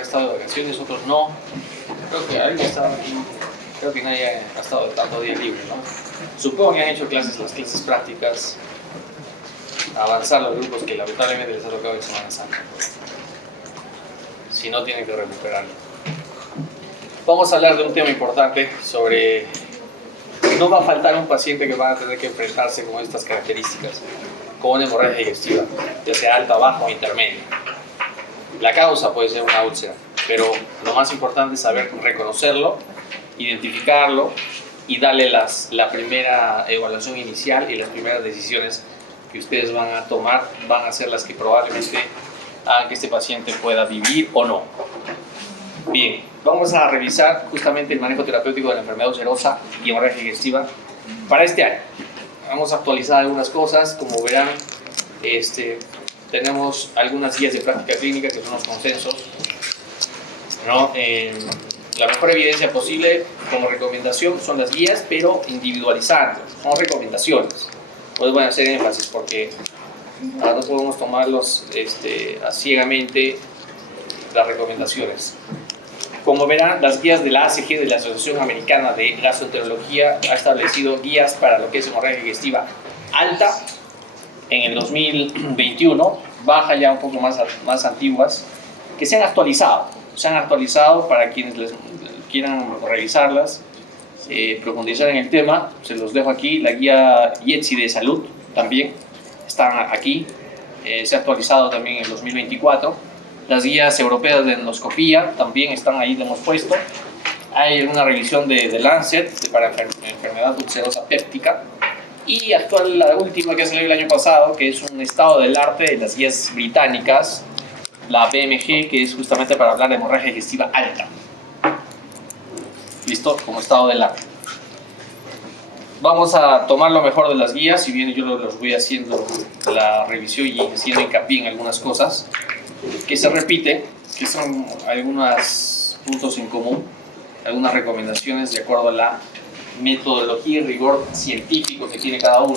han estado de vacaciones, otros no. Creo que alguien estaba aquí. Creo que nadie ha estado tanto día libre, ¿no? Supongo que han hecho las clases prácticas, avanzar los grupos que lamentablemente les ha tocado en Semana Santa. Si no, tienen que recuperarlo. Vamos a hablar de un tema importante sobre... No va a faltar un paciente que va a tener que enfrentarse con estas características, con una hemorragia digestiva, ya sea alta, baja o intermedia. La causa puede ser una úlcera, pero lo más importante es saber reconocerlo, identificarlo y darle la primera evaluación inicial, y las primeras decisiones que ustedes van a tomar van a ser las que probablemente hagan que este paciente pueda vivir o no. Bien, vamos a revisar justamente el manejo terapéutico de la enfermedad ulcerosa y hemorragia digestiva para este año. Vamos a actualizar algunas cosas. Como verán, tenemos algunas guías de práctica clínica que son los consensos, ¿no? La mejor evidencia posible como recomendación son las guías, pero individualizando, son recomendaciones. Pues bueno, hacer énfasis porque no podemos tomarlos ciegamente las recomendaciones. Como verán, las guías de la ACG, de la Asociación Americana de Gastroenterología, ha establecido guías para lo que es hemorragia digestiva alta en el 2021, baja ya un poco más antiguas, que se han actualizado para quienes quieran revisarlas, profundizar en el tema. Se los dejo aquí. La guía IETSI de salud también están aquí, se ha actualizado también en el 2024. Las guías europeas de endoscopía también están ahí, le hemos puesto. Hay una revisión de Lancet para enfermedad ulcerosa péptica. Y la última que salió el año pasado, que es un estado del arte de las guías británicas, la BMG, que es justamente para hablar de hemorragia digestiva alta. ¿Listo? Como estado del arte. Vamos a tomar lo mejor de las guías, si bien yo los voy haciendo la revisión y haciendo hincapié en algunas cosas que se repiten, que son algunos puntos en común, algunas recomendaciones de acuerdo a la metodología y rigor científico que tiene cada uno.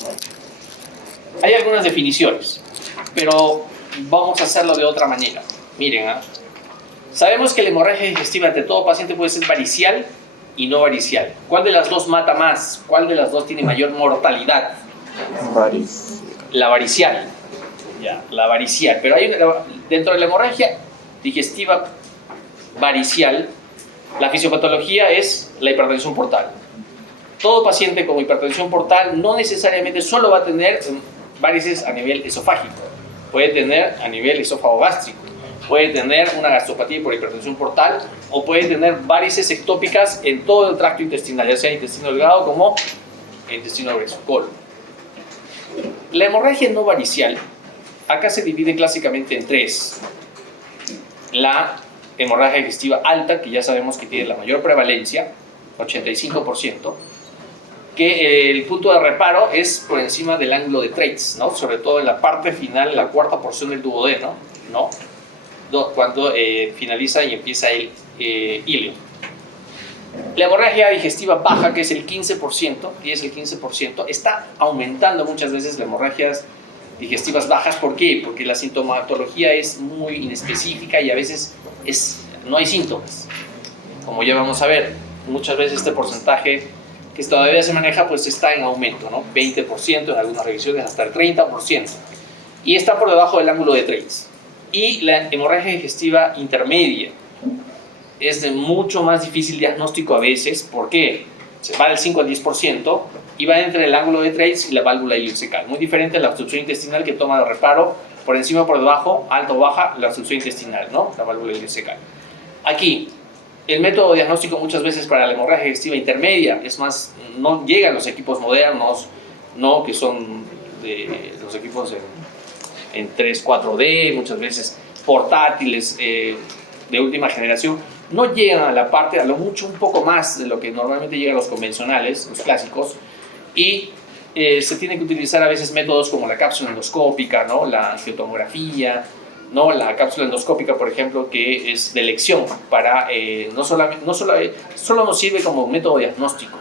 Hay algunas definiciones, pero vamos a hacerlo de otra manera. Miren, sabemos que la hemorragia digestiva ante todo paciente puede ser varicial y no varicial. ¿Cuál de las dos mata más? ¿Cuál de las dos tiene mayor mortalidad? La varicial. Ya, la varicial. Pero dentro de la hemorragia digestiva varicial, la fisiopatología es la hipertensión portal. Todo paciente con hipertensión portal no necesariamente solo va a tener varices a nivel esofágico, puede tener a nivel esófago gástrico, puede tener una gastropatía por hipertensión portal, o puede tener varices ectópicas en todo el tracto intestinal, ya sea intestino delgado como intestino grueso, colon. La hemorragia no varicial acá se divide clásicamente en tres. La hemorragia digestiva alta, que ya sabemos que tiene la mayor prevalencia, 85%, que el punto de reparo es por encima del ángulo de Treitz, ¿no? Sobre todo en la parte final, en la cuarta porción del duodeno, ¿no? Cuando finaliza y empieza el ilio. La hemorragia digestiva baja, que es el 15%, está aumentando muchas veces las hemorragias digestivas bajas. ¿Por qué? Porque la sintomatología es muy inespecífica y a veces no hay síntomas. Como ya vamos a ver, muchas veces este porcentaje que todavía se maneja pues está en aumento, ¿no? 20%, en algunas revisiones hasta el 30%. Y está por debajo del ángulo de Treitz. Y la hemorragia digestiva intermedia es de mucho más difícil diagnóstico a veces. ¿Por qué? Se va del 5 al 10% y va entre el ángulo de Treitz y la válvula ileocecal. Muy diferente a la obstrucción intestinal, que toma de reparo por encima o por debajo, alta o baja, la obstrucción intestinal, ¿no? La válvula ileocecal. Aquí, el método diagnóstico muchas veces para la hemorragia digestiva intermedia, es más, no llegan los equipos modernos, ¿no? Que son los equipos en 3, 4D, muchas veces portátiles de última generación, no llegan a la parte, a lo mucho un poco más de lo que normalmente llegan los convencionales, los clásicos, y se tienen que utilizar a veces métodos como la cápsula endoscópica, ¿no? La angiotomografía, ¿no? La cápsula endoscópica, por ejemplo, que es de elección para, solo nos sirve como método diagnóstico,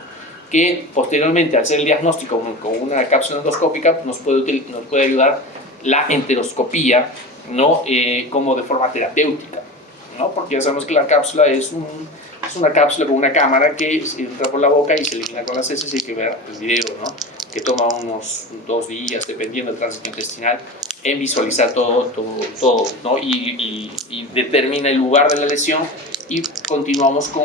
que posteriormente, al hacer el diagnóstico con una cápsula endoscópica, nos puede ayudar la enteroscopía, ¿no? Como de forma terapéutica. ¿no? Porque ya sabemos que la cápsula es una cápsula con una cámara que entra por la boca y se elimina con las heces. Y hay que ver el video, ¿no? Que toma unos 2 días, dependiendo del tránsito intestinal, en visualizar todo, ¿no? Y determina el lugar de la lesión, y continuamos con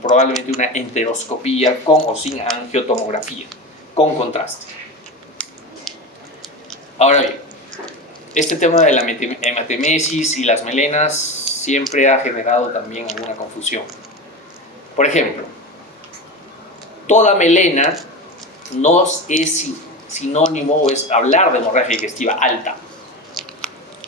probablemente una enteroscopía con o sin angiotomografía, con contraste. Ahora bien, este tema de la hematemesis y las melenas siempre ha generado también alguna confusión. Por ejemplo, toda melena no es sinónimo o es hablar de hemorragia digestiva alta.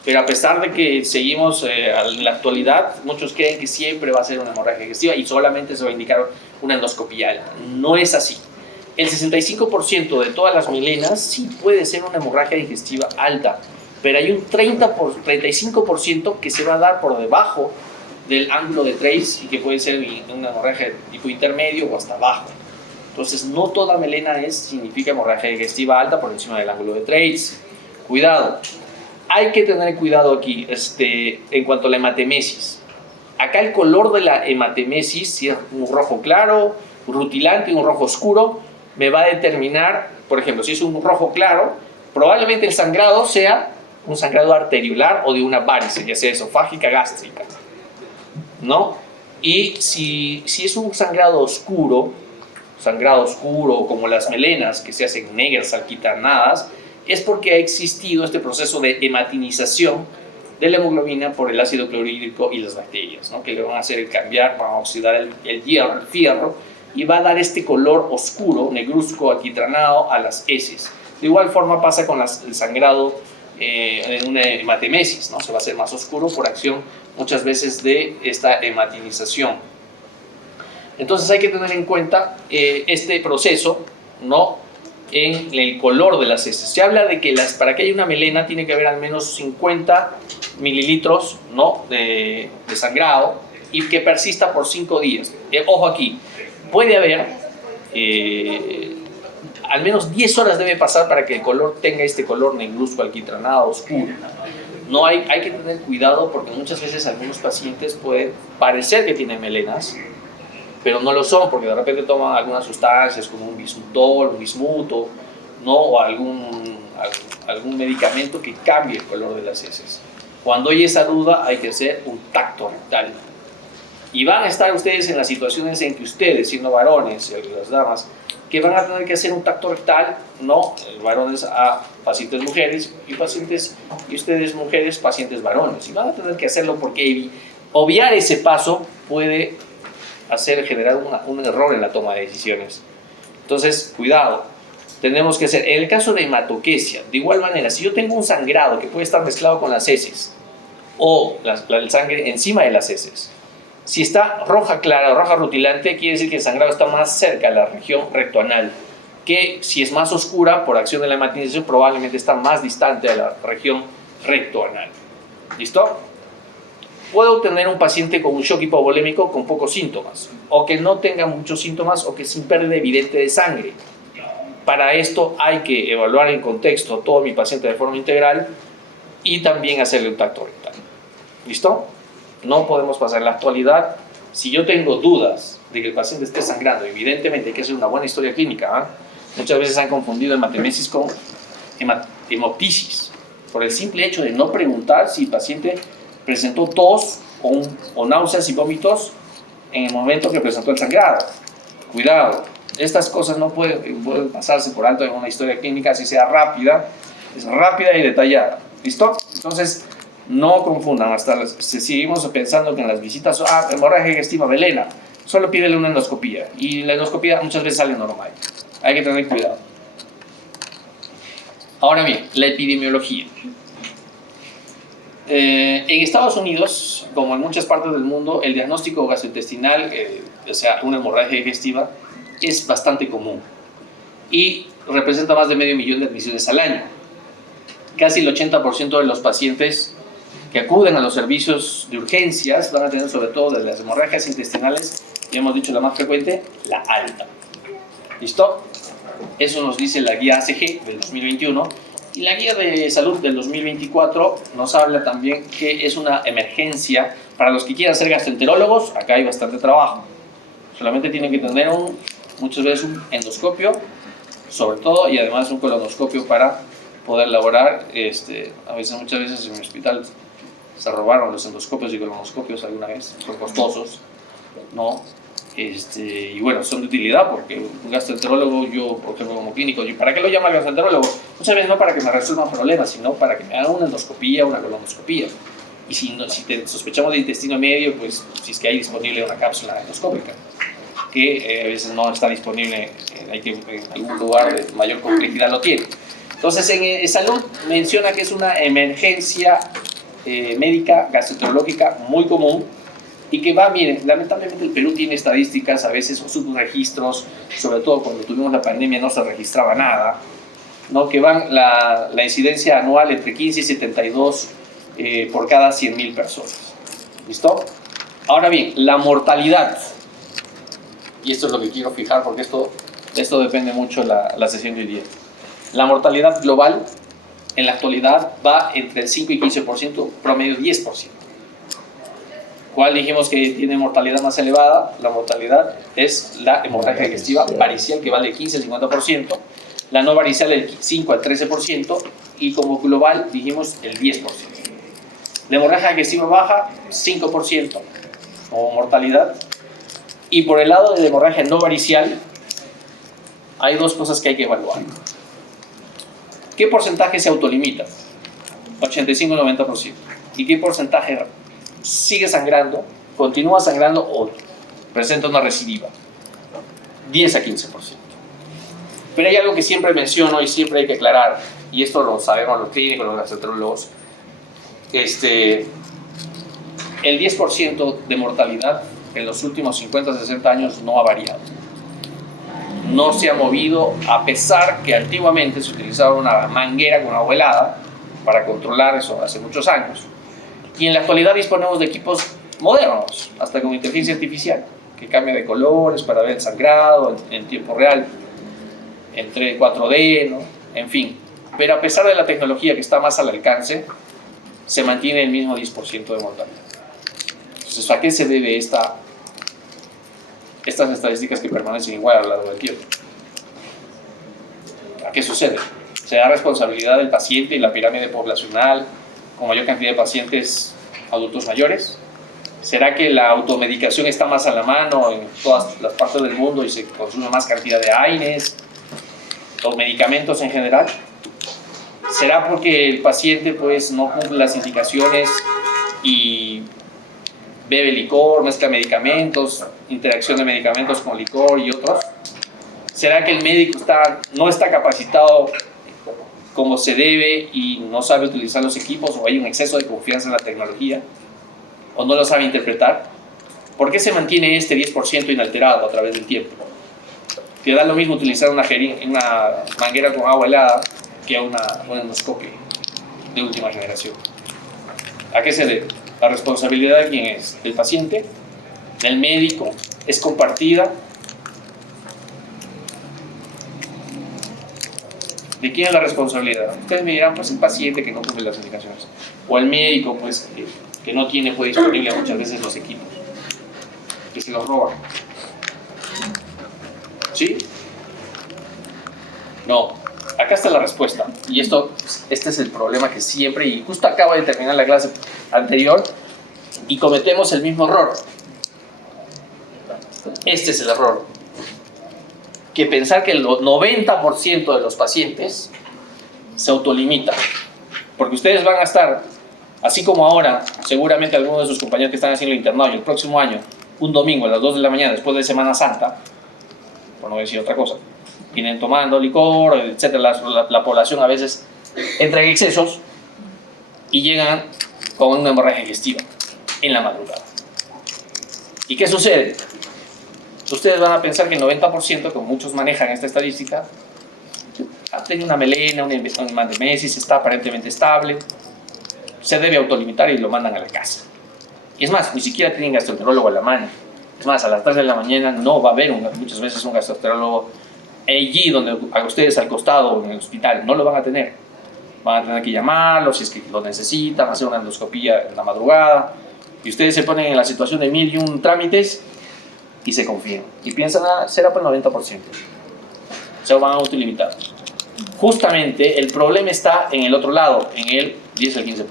Pero a pesar de que seguimos en la actualidad, muchos creen que siempre va a ser una hemorragia digestiva y solamente se va a indicar una endoscopía alta. No es así. El 65% de todas las melenas sí puede ser una hemorragia digestiva alta, pero hay un 35% que se va a dar por debajo del ángulo de Trace y que puede ser una hemorragia de tipo intermedio o hasta abajo. Entonces, no toda melena significa hemorragia digestiva alta por encima del ángulo de Trace. Cuidado. Hay que tener cuidado aquí en cuanto a la hematemesis. Acá el color de la hematemesis, si es un rojo claro, rutilante y un rojo oscuro, me va a determinar, por ejemplo, si es un rojo claro, probablemente el sangrado sea un sangrado arteriolar o de una varice, ya sea esofágica, gástrica, ¿no? Y si es un sangrado oscuro como las melenas que se hacen negras, alquitranadas, es porque ha existido este proceso de hematinización de la hemoglobina por el ácido clorhídrico y las bacterias, ¿no? Que le van a hacer cambiar, van a oxidar el hierro, el fierro, y va a dar este color oscuro, negruzco, alquitranado a las heces. De igual forma pasa con el sangrado en una hematemesis, ¿no? Se va a hacer más oscuro por acción muchas veces de esta hematinización. Entonces hay que tener en cuenta este proceso, ¿no? En el color de las heces. Se habla de que para que haya una melena tiene que haber al menos 50 mililitros, ¿no? de sangrado, y que persista por 5 días. Ojo aquí, puede haber al menos 10 horas debe pasar para que el color tenga este color negruzco, alquitranado, oscuro. No hay que tener cuidado porque muchas veces algunos pacientes pueden parecer que tienen melenas, pero no lo son porque de repente toman algunas sustancias como un bismutol, un bismuto, ¿no? O algún medicamento que cambie el color de las heces. Cuando hay esa duda hay que hacer un tacto rectal. Y van a estar ustedes en las situaciones en que ustedes, siendo varones, las damas, que van a tener que hacer un tacto rectal, ¿no? Varones a pacientes mujeres y ustedes mujeres, pacientes varones. Y van a tener que hacerlo porque obviar ese paso puede generar un error en la toma de decisiones. Entonces, cuidado. Tenemos que hacer, en el caso de hematoquesia, de igual manera, si yo tengo un sangrado que puede estar mezclado con las heces o el sangre encima de las heces, si está roja clara o roja rutilante, quiere decir que el sangrado está más cerca de la región rectoanal, que si es más oscura, por acción de la hematinización, probablemente está más distante de la región rectoanal. ¿Listo? Puedo tener un paciente con un shock hipovolémico con pocos síntomas, o que no tenga muchos síntomas, o que sin pérdida evidente de sangre. Para esto hay que evaluar en contexto todo mi paciente de forma integral y también hacerle un tacto rectal. ¿Listo? No podemos pasar en la actualidad. Si yo tengo dudas de que el paciente esté sangrando, evidentemente hay que hacer una buena historia clínica. Muchas veces han confundido hematemesis con hemoptisis, por el simple hecho de no preguntar si el paciente presentó tos o náuseas y vómitos en el momento que presentó el sangrado. Cuidado, estas cosas no pueden pasarse por alto en una historia clínica, así sea rápida, es rápida y detallada. ¿Listo? Entonces, no confundan, seguimos pensando que en las visitas, hemorragia digestiva, melena, solo pídele una endoscopía, y la endoscopía muchas veces sale normal. Hay que tener cuidado. Ahora bien, la epidemiología. En Estados Unidos, como en muchas partes del mundo, el diagnóstico gastrointestinal, o sea, una hemorragia digestiva, es bastante común y representa más de 500.000 de admisiones al año. Casi el 80% de los pacientes que acuden a los servicios de urgencias van a tener, sobre todo de las hemorragias intestinales, y hemos dicho la más frecuente, la alta. ¿Listo? Eso nos dice la guía ACG del 2021, Y la guía de salud del 2024 nos habla también que es una emergencia para los que quieran ser gastroenterólogos. Acá hay bastante trabajo. Solamente tienen que tener muchas veces un endoscopio, sobre todo, y además un colonoscopio para poder laborar. Muchas veces en mi hospital se robaron los endoscopios y colonoscopios alguna vez, son costosos, ¿no? Y bueno, son de utilidad porque un gastroenterólogo, yo, por ejemplo, como clínico, ¿para qué lo llama el gastroenterólogo? Muchas veces no para que me resuelvan problemas, sino para que me hagan una endoscopía, una colonoscopía. Y si sospechamos de intestino medio, pues si es que hay disponible una cápsula endoscópica, que a veces no está disponible, en algún lugar de mayor complejidad lo tiene. Entonces, en salud menciona que es una emergencia médica gastroenterológica muy común y que va, miren, lamentablemente el Perú tiene estadísticas a veces o subregistros, sobre todo cuando tuvimos la pandemia no se registraba nada, ¿no? Que van la incidencia anual entre 15 y 72 por cada 100.000 personas. ¿Listo? Ahora bien, la mortalidad, y esto es lo que quiero fijar porque esto depende mucho la sesión de hoy día. La mortalidad global en la actualidad va entre el 5 y 15%, promedio 10%. ¿Cuál dijimos que tiene mortalidad más elevada? La mortalidad es la hemorragia digestiva varicial, que va del 15 al 50%, la no varicial del 5 al 13%, y como global dijimos el 10%. La hemorragia digestiva baja, 5% como mortalidad. Y por el lado de la hemorragia no varicial, hay dos cosas que hay que evaluar. ¿Qué porcentaje se autolimita? 85-90%. ¿Y qué porcentaje sigue sangrando, continúa sangrando o presenta una recidiva? 10 a 15%. Pero hay algo que siempre menciono y siempre hay que aclarar, y esto lo sabemos los clínicos, los gastroenterólogos. El 10% de mortalidad en los últimos 50 60 años no ha variado. No se ha movido, a pesar que antiguamente se utilizaba una manguera con agua helada para controlar eso hace muchos años. Y en la actualidad disponemos de equipos modernos, hasta con inteligencia artificial, que cambia de colores para ver el sangrado en tiempo real, entre 4D, ¿no? En fin. Pero a pesar de la tecnología que está más al alcance, se mantiene el mismo 10% de mortalidad. Entonces, ¿a qué se debe estas estadísticas que permanecen igual a lo largo del tiempo? ¿A qué sucede? Se da responsabilidad del paciente y la pirámide poblacional con mayor cantidad de pacientes adultos mayores. ¿Será que la automedicación está más a la mano en todas las partes del mundo y se consume más cantidad de AINES o medicamentos en general? ¿Será porque el paciente pues no cumple las indicaciones y bebe licor, mezcla medicamentos, interacción de medicamentos con licor y otros? ¿Será que el médico no está capacitado como se debe y no sabe utilizar los equipos, o hay un exceso de confianza en la tecnología, o no lo sabe interpretar? ¿Por qué se mantiene este 10% inalterado a través del tiempo? Que da lo mismo utilizar una manguera con agua helada que un endoscopio de última generación. ¿A qué se debe? La responsabilidad de quién es, del paciente, del médico, es compartida. ¿De quién es la responsabilidad? Ustedes me dirán, pues el paciente que no cumple las indicaciones, o el médico pues que no tiene disponible muchas veces los equipos, que se los roban. ¿Sí? No. Acá está la respuesta, y este es el problema que siempre, y justo acabo de terminar la clase anterior y cometemos el mismo error. Este es el error, que pensar que el 90% de los pacientes se autolimitan, porque ustedes van a estar, así como ahora, seguramente algunos de sus compañeros que están haciendo el internado y el próximo año, un domingo a las 2 de la mañana después de Semana Santa, por no decir otra cosa, vienen tomando licor, etc. La población a veces entra en excesos y llegan con una hemorragia digestiva en la madrugada. ¿Y qué sucede? Ustedes van a pensar que el 90%, como muchos manejan esta estadística, ha tenido una melena, una hematemesis, está aparentemente estable, se debe autolimitar y lo mandan a la casa. Y es más, ni siquiera tienen gastroenterólogo a la mano. Es más, a las 3 de la mañana no va a haber muchas veces un gastroenterólogo allí donde a ustedes al costado en el hospital, no lo van a tener. van a tener que llamarlo si es que lo necesitan, hacer una endoscopía en la madrugada, y ustedes se ponen en la situación de 1001 trámites y se confían, y piensan, será por el 90%, se van a autolimitar. Justamente el problema está en el otro lado, en el 10 al 15%,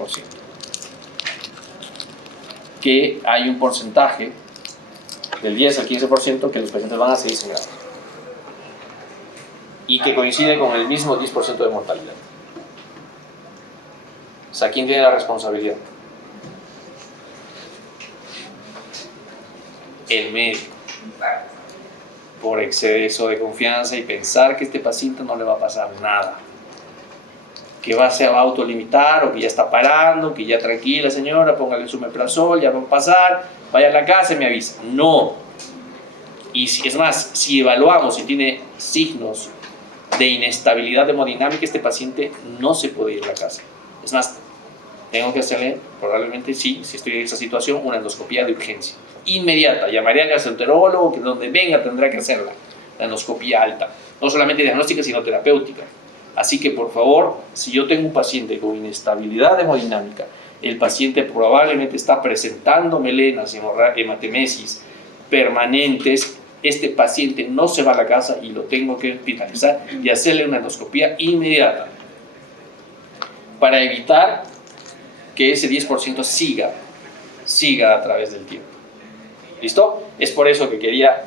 que hay un porcentaje del 10 al 15% que los pacientes van a seguir sangrando y que coincide con el mismo 10% de mortalidad. O sea, ¿quién tiene la responsabilidad? El médico, por exceso de confianza y pensar que este paciente no le va a pasar nada, que se va a autolimitar, o que ya está parando, que ya tranquila señora, póngale su omeprazol, ya va a pasar, vaya a la casa y me avisa. No. Y es más, si evaluamos si tiene signos de inestabilidad hemodinámica, este paciente no se puede ir a la casa. Es más, tengo que hacerle, probablemente sí, si estoy en esa situación, una endoscopía de urgencia inmediata. Llamaría al gastroenterólogo, que donde venga tendrá que hacerla, la endoscopía alta, no solamente diagnóstica sino terapéutica. Así que por favor, si yo tengo un paciente con inestabilidad hemodinámica, el paciente probablemente está presentando melenas, hematemesis permanentes, este paciente no se va a la casa y lo tengo que hospitalizar y hacerle una endoscopía inmediata para evitar que ese 10% siga a través del tiempo. ¿Listo? Es por eso que quería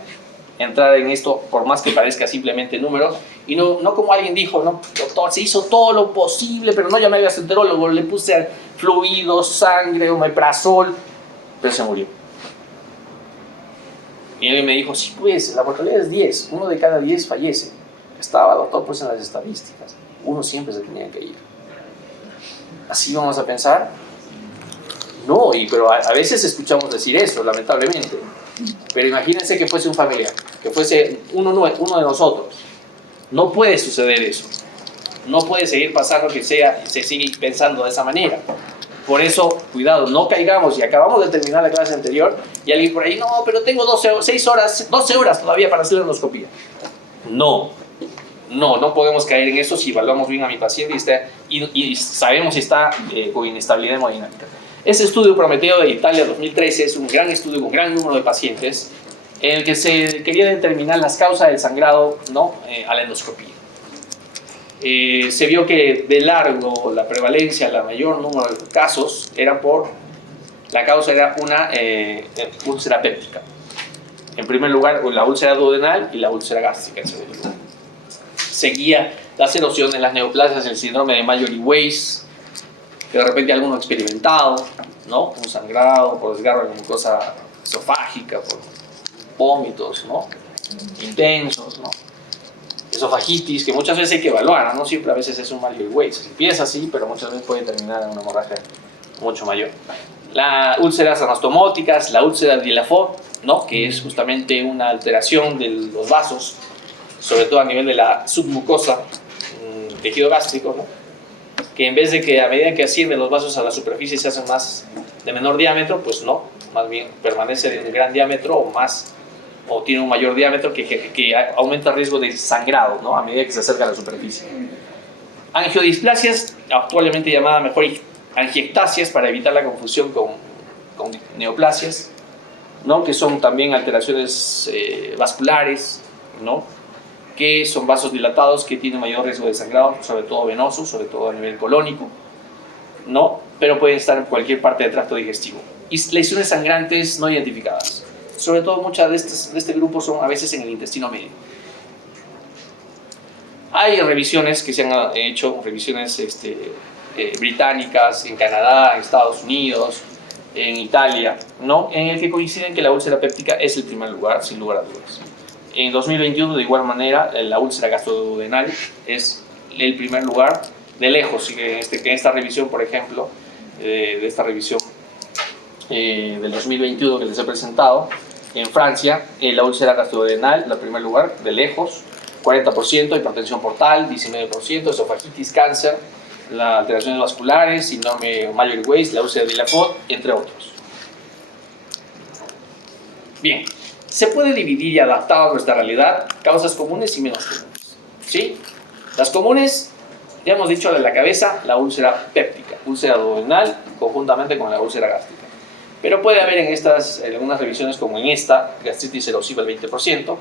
entrar en esto, por más que parezca simplemente números, y no como alguien dijo, no, doctor, se hizo todo lo posible, pero no llamé al gastroenterólogo, le puse fluidos, sangre, omeprazol, pero se murió. Y él me dijo, sí, pues, la mortalidad es 10, 1 de cada 10 fallece. Estaba, doctor, pues en las estadísticas, uno siempre se tenía que ir. ¿Así vamos a pensar? No, pero a veces escuchamos decir eso, lamentablemente. Pero imagínense que fuese un familiar, que fuese uno de nosotros. No puede suceder eso. No puede seguir pasando que se sigue pensando de esa manera. Por eso, cuidado, no caigamos, y acabamos de terminar la clase anterior, y alguien por ahí, no, pero tengo 12 horas todavía para hacer la endoscopía. No podemos caer en eso si evaluamos bien a mi paciente y sabemos si está con inestabilidad hemodinámica. Ese estudio Prometeo de Italia 2013 es un gran estudio con gran número de pacientes en el que se quería determinar las causas del sangrado, a la endoscopía. Se vio que de largo la prevalencia, el mayor número de casos la causa era una úlcera péptica. En primer lugar, la úlcera duodenal y la úlcera gástrica en segundo lugar. Seguía las erosiones, las neoplasias, el síndrome de Mallory-Weiss, que de repente alguno experimentado, un sangrado por desgarro de la mucosa esofágica, por vómitos, intensos, esofagitis, que muchas veces hay que evaluar, no siempre, a veces es un Mallory-Weiss. Empieza así, pero muchas veces puede terminar en una hemorragia mucho mayor. Las úlceras anastomóticas, la úlcera de Lafont, que es justamente una alteración de los vasos, sobre todo a nivel de la submucosa, tejido gástrico, que en vez de que a medida que ascienden los vasos a la superficie se hacen más de menor diámetro, pues no, más bien permanece de un gran diámetro o tiene un mayor diámetro que aumenta el riesgo de sangrado, a medida que se acerca a la superficie. Angiodisplasias, actualmente llamada mejor angiectasias para evitar la confusión con neoplasias, que son también alteraciones vasculares, que son vasos dilatados que tienen mayor riesgo de sangrado, sobre todo venoso, sobre todo a nivel colónico, pero pueden estar en cualquier parte del tracto digestivo. Y lesiones sangrantes no identificadas. Sobre todo muchas de este grupo son a veces en el intestino medio. Hay revisiones que se han hecho, revisiones británicas, en Canadá, en Estados Unidos, en Italia, en el que coinciden que la úlcera péptica es el primer lugar, sin lugar a dudas. En 2021, de igual manera, la úlcera gastroduodenal es el primer lugar de lejos. En esta revisión, por ejemplo, de esta revisión del 2021 que les he presentado, en Francia, la úlcera gastroduodenal, el primer lugar, de lejos, 40%, hipertensión portal, 19%, esofagitis, cáncer, las alteraciones vasculares, síndrome Mallory-Weiss, la úlcera de Lafont, entre otros. Bien. Se puede dividir y adaptar a nuestra realidad causas comunes y menos comunes. ¿Sí? Las comunes, Ya hemos dicho de la cabeza, la úlcera péptica, úlcera duodenal conjuntamente con la úlcera gástrica. Pero puede haber en algunas revisiones como en esta, gastritis erosiva al 20%,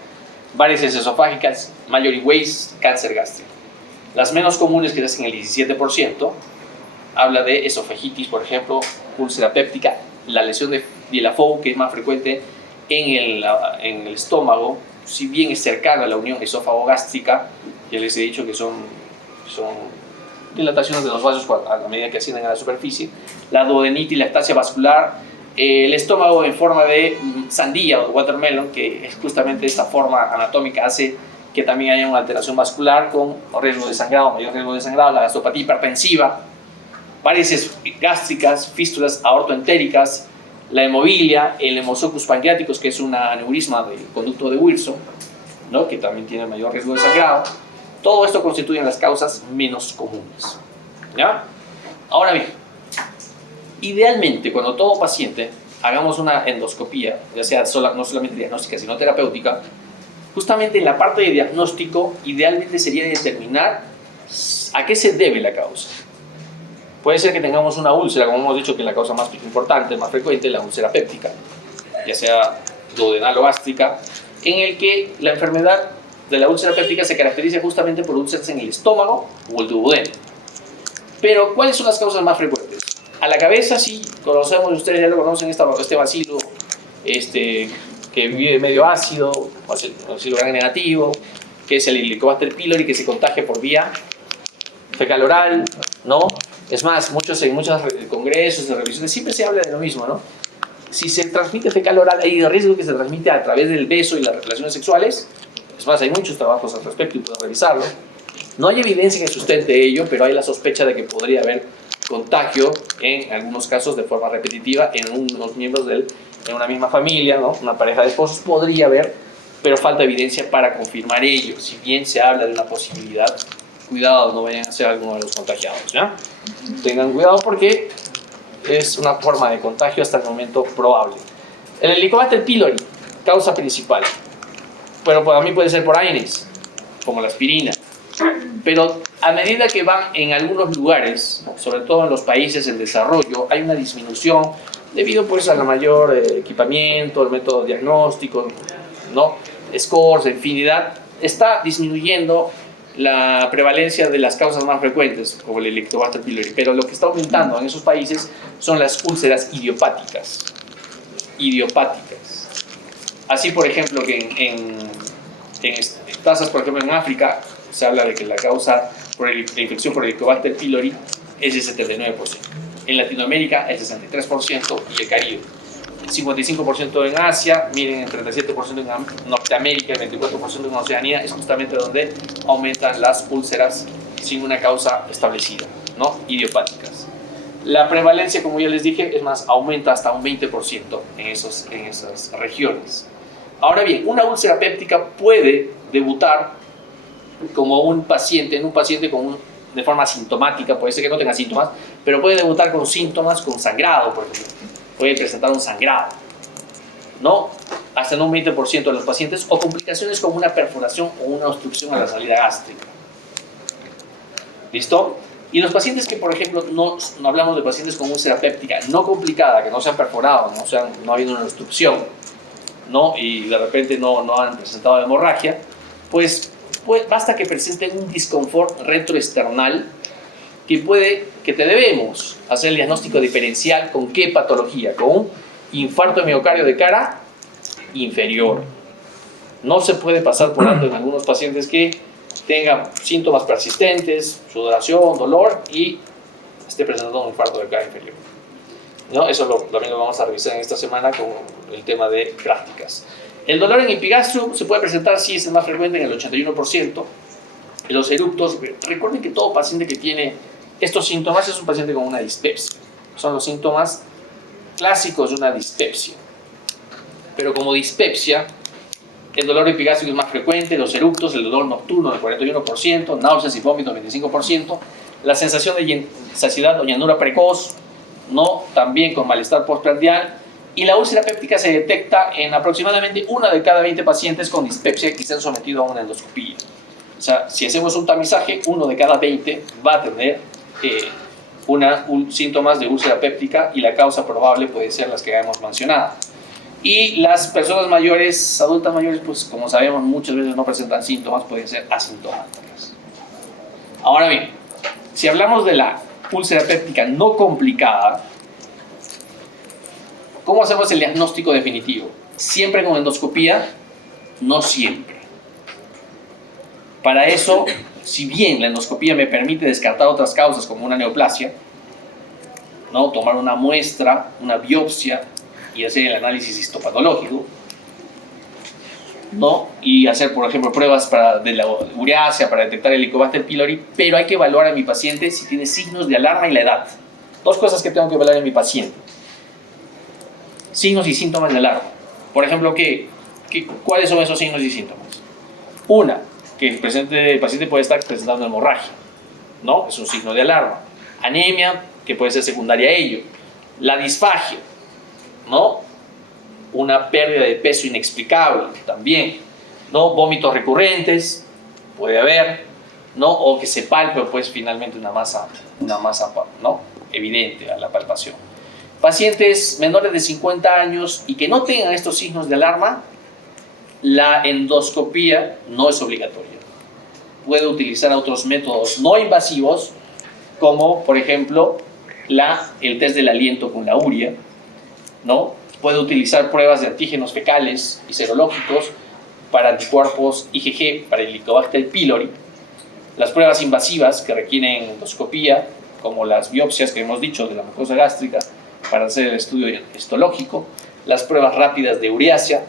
varices esofágicas, Mallory Weiss, cáncer gástrico. Las menos comunes, que es en el 17%, habla de esofagitis, por ejemplo, úlcera péptica, la lesión de Dielafoe, que es más frecuente en el estómago, si bien es cercana a la unión esófago-gástrica, ya les he dicho que son dilataciones de los vasos a medida que ascienden a la superficie, la duodenitis, lactancia vascular, el estómago en forma de sandía o watermelon, que es justamente esta forma anatómica hace que también haya una alteración vascular con riesgo de sangrado, mayor riesgo de sangrado, la gastropatía hipertensiva, varices gástricas, fístulas aortoentéricas, la hemofilia, el hemococcus pancreaticus, que es un aneurisma del conducto de Wilson, ¿no?, que también tiene mayor riesgo de sangrado. Todo esto constituyen las causas menos comunes, ¿ya? Ahora bien, idealmente, cuando todo paciente hagamos una endoscopía, ya sea no solamente diagnóstica, sino terapéutica, justamente en la parte de diagnóstico, idealmente sería determinar a qué se debe la causa. Puede ser que tengamos una úlcera, como hemos dicho, que es la causa más importante, más frecuente, la úlcera péptica, ya sea duodenal o gástrica, en el que la enfermedad de la úlcera péptica se caracteriza justamente por úlceras en el estómago o el duodeno. Pero, ¿cuáles son las causas más frecuentes? A la cabeza, sí, conocemos, ustedes ya lo conocen, este bacilo que vive medio ácido, bacilo gram negativo, que es el Helicobacter pylori, que se contagia por vía fecal oral, ¿no? Es más, en muchos congresos de revisiones siempre se habla de lo mismo, ¿no? Si se transmite fecal oral, hay riesgo que se transmite a través del beso y las relaciones sexuales. Es más, hay muchos trabajos al respecto y pueden revisarlo. No hay evidencia que sustente ello, pero hay la sospecha de que podría haber contagio en algunos casos de forma repetitiva en unos miembros en una misma familia, ¿no? Una pareja de esposos podría haber, pero falta evidencia para confirmar ello. Si bien se habla de una posibilidad, cuidado, no vayan a ser alguno de los contagiados, ¿ya? Tengan cuidado porque es una forma de contagio hasta el momento probable. El Helicobacter pylori, causa principal. Pero para mí puede ser por AINES, como la aspirina. Pero a medida que van en algunos lugares, sobre todo en los países en desarrollo, hay una disminución debido pues a la mayor equipamiento, el método diagnóstico, ¿no? Scores, infinidad, está disminuyendo la prevalencia de las causas más frecuentes, como el Helicobacter pylori, pero lo que está aumentando en esos países son las úlceras idiopáticas. Así, por ejemplo, que en tasas, por ejemplo, en África, se habla de que la causa de infección por Helicobacter pylori es el 79%. En Latinoamérica, el 63% y el Caribe. El 55% en Asia, miren, el 37% en Norteamérica, el 24% en Oceanía, es justamente donde aumentan las úlceras sin una causa establecida, ¿no? Idiopáticas. La prevalencia, como ya les dije, es más, aumenta hasta un 20% en esas regiones. Ahora bien, una úlcera péptica puede debutar como en un paciente de forma asintomática, puede ser que no tenga síntomas, pero puede debutar con síntomas, con sangrado, por ejemplo. Puede presentar un sangrado, ¿no? Hasta en un 20% de los pacientes, o complicaciones como una perforación o una obstrucción a la salida gástrica. ¿Listo? Y los pacientes que, por ejemplo, no hablamos de pacientes con úlcera péptica no complicada, que no se han perforado, no ha habido una obstrucción, ¿no? Y de repente no han presentado hemorragia, pues basta que presenten un disconfort retroesternal que te debemos hacer el diagnóstico diferencial con qué patología, con un infarto de miocardio de cara inferior. No se puede pasar por alto en algunos pacientes que tengan síntomas persistentes, sudoración, dolor y esté presentando un infarto de cara inferior, ¿no? Eso también lo vamos a revisar en esta semana con el tema de prácticas. El dolor en epigastrio se puede presentar, sí, es el más frecuente, en el 81%. En los eruptos, recuerden que todo paciente que tiene estos síntomas es un paciente con una dispepsia. Son los síntomas clásicos de una dispepsia. Pero como dispepsia, el dolor epigástrico es más frecuente, los eruptos, el dolor nocturno del 41%, náuseas y vómitos 25%, la sensación de saciedad o llanura precoz, ¿no? También con malestar postprandial, y la úlcera péptica se detecta en aproximadamente 1 de cada 20 pacientes con dispepsia que se han sometido a una endoscopía. sea, si hacemos un tamizaje, 1 de cada 20 va a tener síntomas de úlcera péptica y la causa probable puede ser las que hemos mencionado. Y las personas mayores, adultas mayores, pues como sabemos muchas veces no presentan síntomas, pueden ser asintomáticas. Ahora bien, si hablamos de la úlcera péptica no complicada, ¿cómo hacemos el diagnóstico definitivo? ¿Siempre con endoscopía? No siempre. Para eso, si bien la endoscopía me permite descartar otras causas como una neoplasia, ¿no? Tomar una muestra, una biopsia y hacer el análisis histopatológico, ¿no? Y hacer, por ejemplo, pruebas de la ureácea para detectar el Helicobacter pylori, pero hay que evaluar a mi paciente si tiene signos de alarma y la edad. Dos cosas que tengo que evaluar en mi paciente. Signos y síntomas de alarma. Por ejemplo, ¿cuáles son esos signos y síntomas? Una, que el paciente puede estar presentando hemorragia, ¿no? Es un signo de alarma. Anemia, que puede ser secundaria a ello. La disfagia, ¿no? Una pérdida de peso inexplicable también, ¿no? Vómitos recurrentes, puede haber, ¿no? O que se palpe, pues finalmente una masa, ¿no? Evidente a la palpación. Pacientes menores de 50 años y que no tengan estos signos de alarma, la endoscopía no es obligatoria. Puede utilizar otros métodos no invasivos, como por ejemplo el test del aliento con la urea, ¿no? Puede utilizar pruebas de antígenos fecales y serológicos para anticuerpos IgG para el Helicobacter pylori. Las pruebas invasivas que requieren endoscopía, como las biopsias que hemos dicho de la mucosa gástrica para hacer el estudio histológico, las pruebas rápidas de ureácea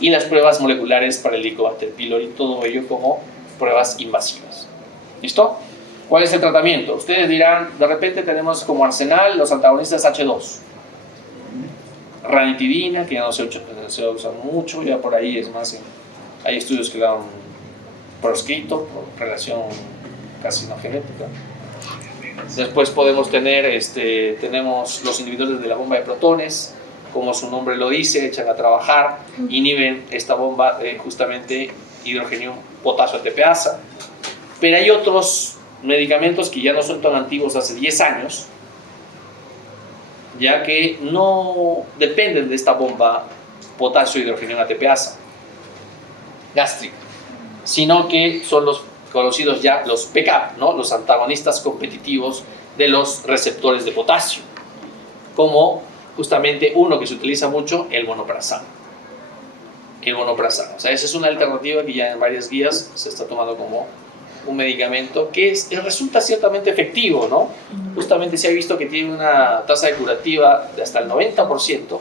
y las pruebas moleculares para el Helicobacter pylori, todo ello como pruebas invasivas. ¿Listo? ¿Cuál es el tratamiento? Ustedes dirán, de repente tenemos como arsenal los antagonistas H2. Ranitidina, que ya no se usa mucho, ya por ahí es más, hay estudios que lo han proscrito por relación carcinogenética. Después podemos tener, tenemos los inhibidores de la bomba de protones, como su nombre lo dice, echan a trabajar, inhiben esta bomba justamente hidrogenio potasio ATPasa. Pero hay otros medicamentos que ya no son tan antiguos, hace 10 años, ya que no dependen de esta bomba potasio hidrogenio ATPasa gástrica, sino que son los conocidos ya los PCAP, ¿no? Los antagonistas competitivos de los receptores de potasio, como justamente uno que se utiliza mucho, el vonoprazano. O sea, esa es una alternativa que ya en varias guías se está tomando como un medicamento que resulta ciertamente efectivo, ¿no? Justamente se ha visto que tiene una tasa de curativa de hasta el 90%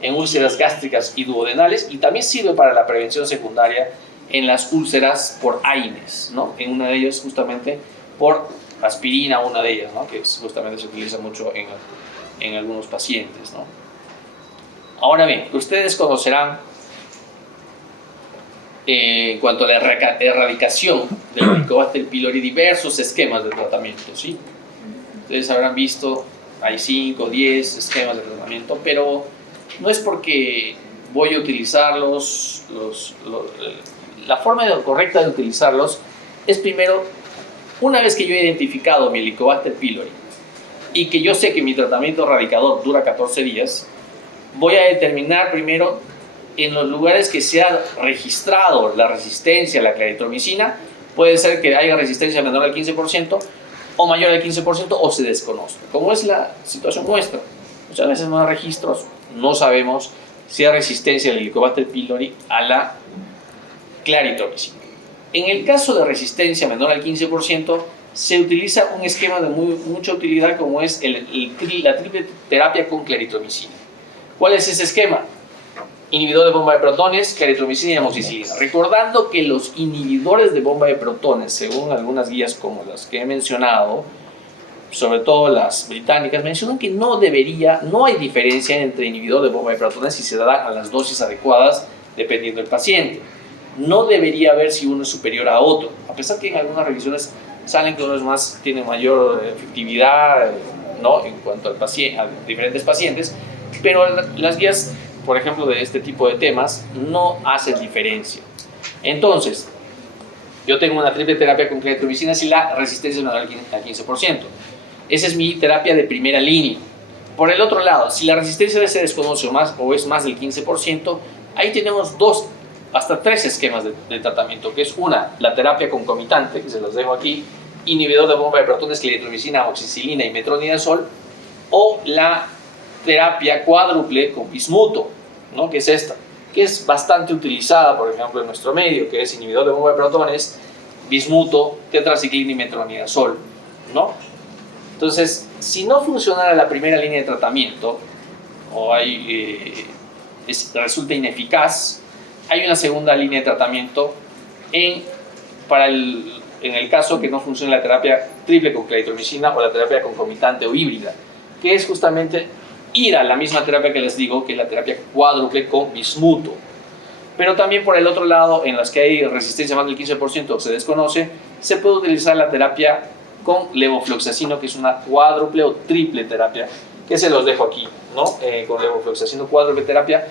en úlceras gástricas y duodenales, y también sirve para la prevención secundaria en las úlceras por AINES, ¿no? En una de ellas justamente por aspirina, una de ellas, ¿no? Que justamente se utiliza mucho en algunos pacientes, ¿no? Ahora bien, ustedes conocerán en cuanto a la erradicación del Helicobacter pylori diversos esquemas de tratamiento, ¿sí? Ustedes habrán visto, hay 5 o 10 esquemas de tratamiento, pero no es porque voy a utilizarlos, la forma correcta de utilizarlos es primero, una vez que yo he identificado mi Helicobacter pylori y que yo sé que mi tratamiento erradicador dura 14 días, voy a determinar primero en los lugares que se ha registrado la resistencia a la claritromicina. Puede ser que haya resistencia menor al 15% o mayor al 15% o se desconozca. Como es la situación nuestra, muchas veces no hay registros, no sabemos si hay resistencia al Helicobacter pylori a la claritromicina. En el caso de resistencia menor al 15%, se utiliza un esquema de mucha utilidad como es la triple terapia con claritromicina. ¿Cuál es ese esquema? Inhibidor de bomba de protones, claritromicina y amoxicilina. Recordando que los inhibidores de bomba de protones, según algunas guías como las que he mencionado, sobre todo las británicas, mencionan que no hay diferencia entre inhibidor de bomba de protones si se da a las dosis adecuadas dependiendo del paciente. No debería haber si uno es superior a otro, a pesar que en algunas revisiones salen que uno tiene mayor efectividad, ¿no? En cuanto a diferentes pacientes, pero las guías, por ejemplo, de este tipo de temas no hacen diferencia. Entonces, yo tengo una triple terapia con claritromicina si la resistencia es menor al 15%. Esa es mi terapia de primera línea. Por el otro lado, si la resistencia se desconoce o es más del 15%, ahí tenemos 2 hasta 3 esquemas de tratamiento, que es una, la terapia concomitante, que se los dejo aquí, inhibidor de bomba de protones, claritromicina, amoxicilina y metronidazol, o la terapia cuádruple con bismuto, ¿no? Que es esta, que es bastante utilizada, por ejemplo, en nuestro medio, que es inhibidor de bomba de protones, bismuto, tetraciclina y metronidazol, ¿no? Entonces, si no funcionara la primera línea de tratamiento, o resulta ineficaz, hay una segunda línea de tratamiento en el caso que no funcione la terapia triple con claritromicina o la terapia concomitante o híbrida, que es justamente ir a la misma terapia que les digo, que es la terapia cuádruple con bismuto. Pero también por el otro lado, en las que hay resistencia más del 15% o se desconoce, se puede utilizar la terapia con levofloxacino, que es una cuádruple o triple terapia, que se los dejo aquí, ¿no? Con levofloxacino cuádruple terapia,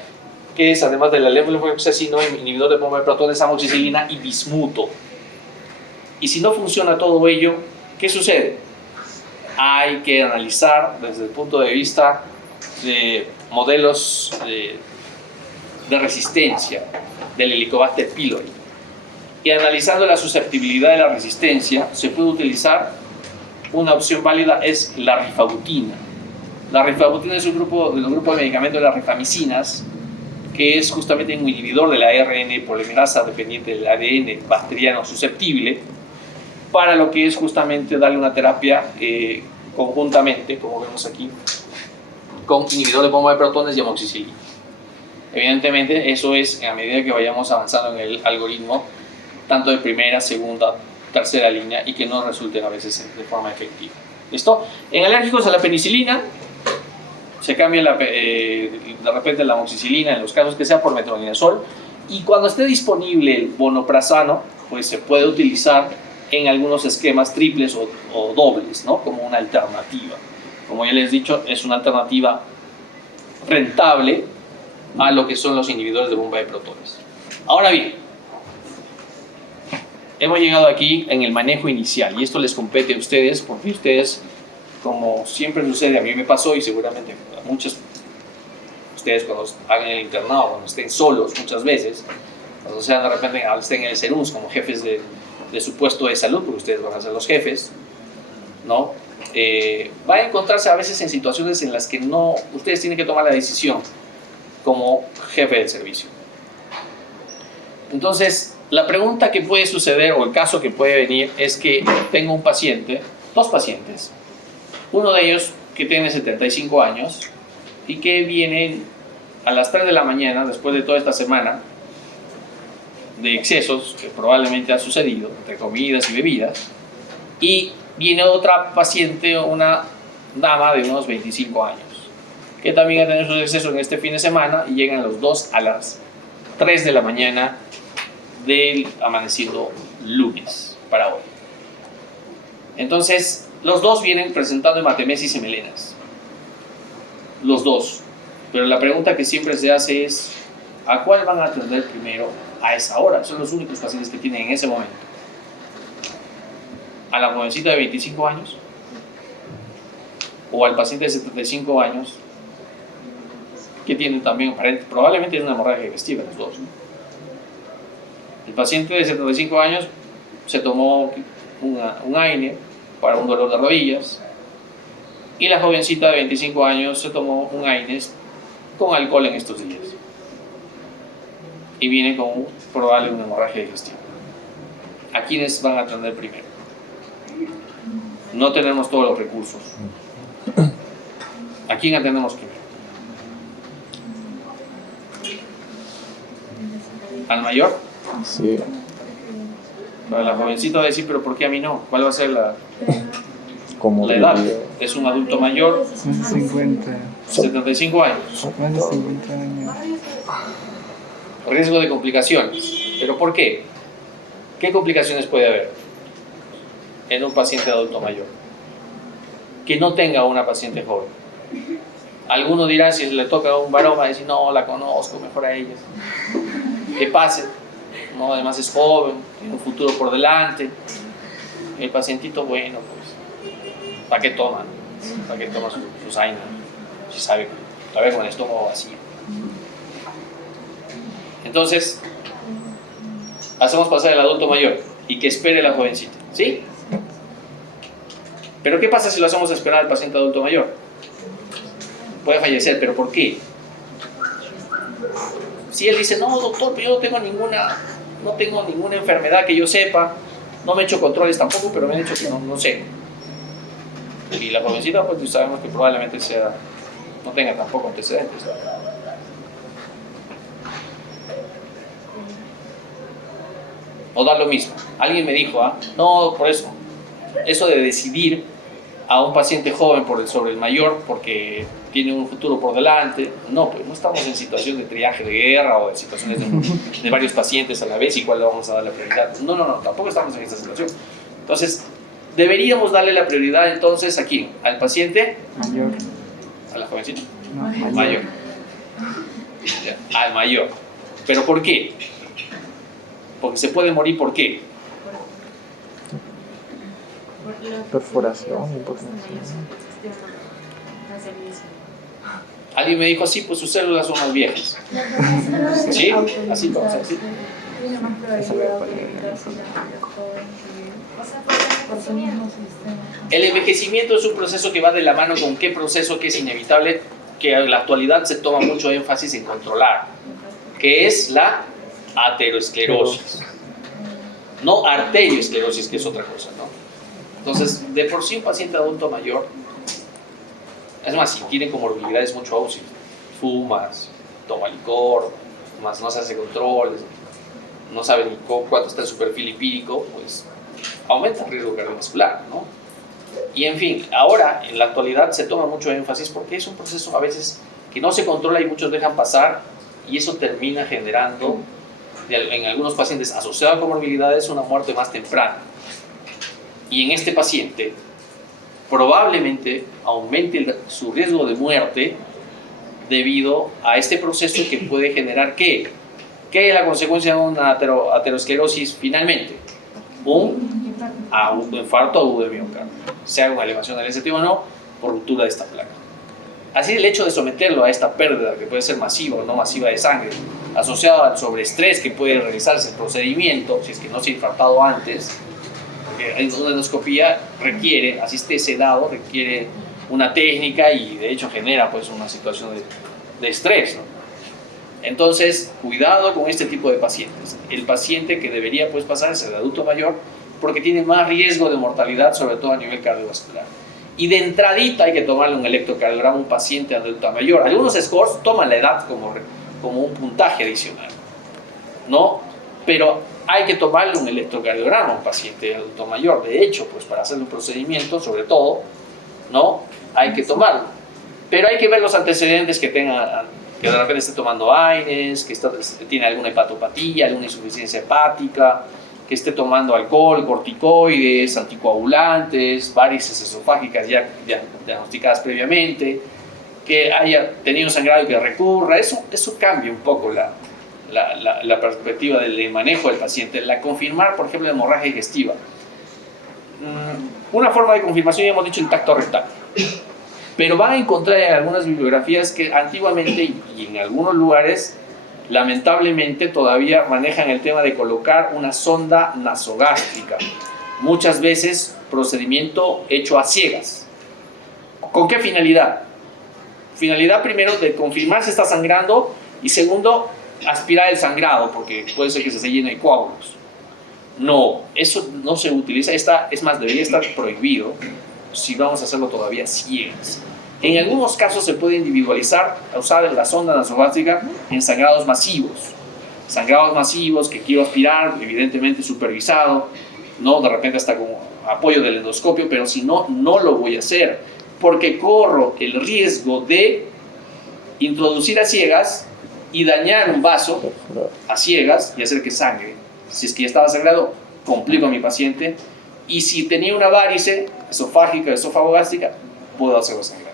que es además de la levofloxacino, inhibidor de bomba de protones, amoxicilina y bismuto. Y si no funciona todo ello, ¿qué sucede? Hay que analizar desde el punto de vista de modelos de resistencia del Helicobacter pylori. Y analizando la susceptibilidad de la resistencia, se puede utilizar una opción válida, es la rifabutina. La rifabutina es un grupo de medicamentos de las rifamicinas, que es justamente un inhibidor de la ARN polimerasa dependiente del ADN bacteriano susceptible, para lo que es justamente darle una terapia conjuntamente, como vemos aquí, con inhibidor de bomba de protones y amoxicilina. Evidentemente, eso es a medida que vayamos avanzando en el algoritmo, tanto de primera, segunda, tercera línea, y que no resulten a veces de forma efectiva. ¿Listo? En alérgicos a la penicilina, se cambia de repente la amoxicilina en los casos que sea por metronidazol, y cuando esté disponible el vonoprazano, pues se puede utilizar en algunos esquemas triples o dobles, ¿no? Como una alternativa. Como ya les he dicho, es una alternativa rentable a lo que son los inhibidores de bomba de protones. Ahora bien, hemos llegado aquí en el manejo inicial, y esto les compete a ustedes, porque ustedes, como siempre sucede, a mí me pasó y seguramente a muchos ustedes cuando hagan el internado, cuando estén solos muchas veces, cuando sean de repente estén en el CERUS como jefes de su puesto de salud, porque ustedes van a ser los jefes, ¿no? Van a encontrarse a veces en situaciones en las que ustedes tienen que tomar la decisión como jefe del servicio. Entonces, la pregunta que puede suceder o el caso que puede venir es que tengo un paciente, 2 pacientes, uno de ellos que tiene 75 años y que viene a las 3 de la mañana, después de toda esta semana de excesos que probablemente ha sucedido entre comidas y bebidas, y viene otra paciente, una dama de unos 25 años, que también ha tenido sus excesos en este fin de semana y llegan los 2 a las 3 de la mañana del amanecido lunes para hoy. Entonces, los 2 vienen presentando hematemesis y melenas. Los 2. Pero la pregunta que siempre se hace es, ¿a cuál van a atender primero a esa hora? Son los únicos pacientes que tienen en ese momento. ¿A la jovencita de 25 años? ¿O al paciente de 75 años? Que tienen también, probablemente tienen una hemorragia digestiva, los 2, ¿no? El paciente de 75 años se tomó un AINE para un dolor de rodillas, y la jovencita de 25 años se tomó un AINES con alcohol en estos días y viene con probable una hemorragia digestiva. ¿A quiénes van a atender primero? No tenemos todos los recursos. ¿A quién atendemos primero? ¿Al mayor? Sí. Para la jovencita va a decir, pero ¿por qué a mí no? ¿Cuál va a ser la edad? Es un adulto mayor, 75 años. Más de 50 años. Riesgo de complicaciones. ¿Pero por qué? ¿Qué complicaciones puede haber en un paciente adulto mayor que no tenga una paciente joven? Alguno dirá, si le toca a un varón, va a decir, no, la conozco, mejor a ella. Que pase. ¿no? Además es joven, tiene un futuro por delante. El pacientito, bueno, pues, ¿para qué toma? ¿Para qué toma su zaina? Si sabe que todavía con el estómago vacío. Entonces, hacemos pasar al adulto mayor y que espere la jovencita, ¿sí? Pero ¿qué pasa si lo hacemos esperar al paciente adulto mayor? Puede fallecer, ¿pero por qué? Si él dice, no, doctor, pero yo no tengo ninguna enfermedad que yo sepa, no me he hecho controles tampoco, pero me han dicho que no sé. Y la jovencita, pues sabemos que probablemente no tenga tampoco antecedentes. O da lo mismo. Alguien me dijo, no, por eso de decidir a un paciente joven sobre el mayor porque tiene un futuro por delante, no, pues no estamos en situación de triaje de guerra o de situaciones de varios pacientes a la vez y cuál le vamos a dar la prioridad. No, tampoco estamos en esta situación. Entonces, deberíamos darle la prioridad entonces aquí, al paciente Mayor. a la jovencita. No, Mayor. Ya, al mayor. ¿Pero por qué? Porque se puede morir, ¿por qué? Perforación, Alguien me dijo, sí, pues sus células son más viejas. ¿Sí? Así vamos a decir. El envejecimiento es un proceso que va de la mano con qué proceso que es inevitable, que en la actualidad se toma mucho énfasis en controlar, que es la aterosclerosis. No arterioesclerosis, que es otra cosa, ¿no? Entonces, de por sí un paciente adulto mayor, es más, si tiene comorbilidades mucho aún, si fumas, toma licor, más no se hace controles, no sabe ni cuánto está en su perfil lipídico, pues aumenta el riesgo cardiovascular, ¿no? Y en fin, ahora en la actualidad se toma mucho énfasis porque es un proceso a veces que no se controla y muchos dejan pasar y eso termina generando en algunos pacientes asociados a comorbilidades una muerte más temprana. Y en este paciente probablemente aumente su riesgo de muerte debido a este proceso que puede generar ¿qué? ¿Qué es la consecuencia de una aterosclerosis finalmente? Un infarto agudo de miocardio, sea una elevación del ST o no, por ruptura de esta placa. Así el hecho de someterlo a esta pérdida, que puede ser masiva o no masiva de sangre, asociado al sobreestrés que puede realizarse el procedimiento, si es que no se ha infartado antes, porque una endoscopía requiere, así esté sedado, requiere una técnica y de hecho genera pues una situación de estrés, ¿no? Entonces, cuidado con este tipo de pacientes. El paciente que debería pues pasar es el adulto mayor porque tiene más riesgo de mortalidad, sobre todo a nivel cardiovascular. Y de entradita hay que tomarle un electrocardiograma a un paciente adulto mayor. Algunos scores toman la edad como un puntaje adicional, ¿no? Pero hay que tomarle un electrocardiograma a un paciente adulto mayor. De hecho, pues para hacer un procedimiento, sobre todo, ¿no? Hay que tomarlo. Pero hay que ver los antecedentes que tenga, que de repente esté tomando AINES, que tiene alguna hepatopatía, alguna insuficiencia hepática, que esté tomando alcohol, corticoides, anticoagulantes, varices esofágicas ya diagnosticadas previamente, que haya tenido sangrado y que recurra. Eso cambia un poco la perspectiva del manejo del paciente. Confirmar, por ejemplo, la hemorragia digestiva. Una forma de confirmación, ya hemos dicho, el tacto rectal. Pero van a encontrar en algunas bibliografías que antiguamente y en algunos lugares lamentablemente todavía manejan el tema de colocar una sonda nasogástrica, muchas veces procedimiento hecho a ciegas. ¿Con qué finalidad? Finalidad primero de confirmar si está sangrando y segundo, aspirar el sangrado porque puede ser que se llene de coágulos. No, eso no se utiliza, es más, debería estar prohibido si vamos a hacerlo todavía ciegas. En algunos casos se puede individualizar, usar la sonda nasogástrica en sangrados masivos que quiero aspirar, evidentemente supervisado, ¿no? De repente hasta con apoyo del endoscopio, pero si no, no lo voy a hacer, porque corro el riesgo de introducir a ciegas y dañar un vaso a ciegas y hacer que sangre. Si es que ya estaba sangrado, complico a mi paciente, y si tenía una varice esofágica, esofagogástrica, puedo hacerlo sangrar